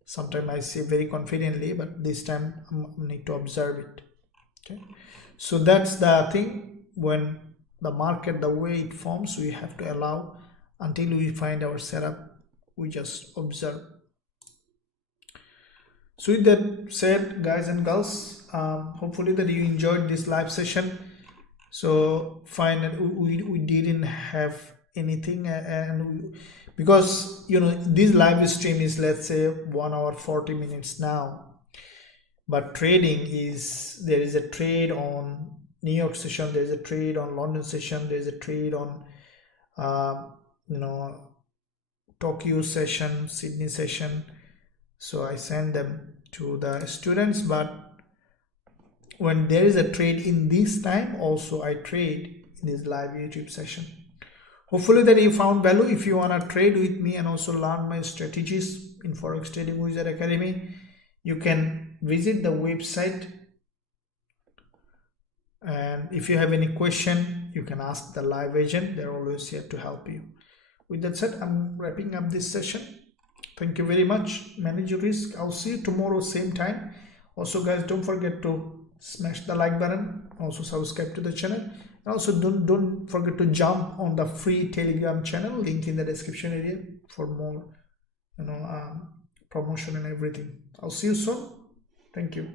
Sometimes I say very confidently, but this time I need to observe it. Okay, so that's the thing. When the market, the way it forms, we have to allow until we find our setup. We just observe. So with that said, guys and girls, hopefully that you enjoyed this live session. So fine that we didn't have anything, and because this live stream is, let's say, 1 hour 40 minutes now, but trading is, there is a trade on New York session, there is a trade on London session, there is a trade on Tokyo session, Sydney session. So I send them to the students, but when there is a trade in this time, also I trade in this live YouTube session. Hopefully that you found value. If you want to trade with me and also learn my strategies in Forex Trading Wizard Academy, you can visit the website, and if you have any question, you can ask the live agent. They're always here to help you. With that said, I'm wrapping up this session. Thank you very much. Manage your risk. I'll see you tomorrow same time. Also guys, don't forget to smash the like button, also subscribe to the channel, and also don't forget to jump on the free Telegram channel, link in the description area for more promotion and everything. I'll see you soon. Thank you.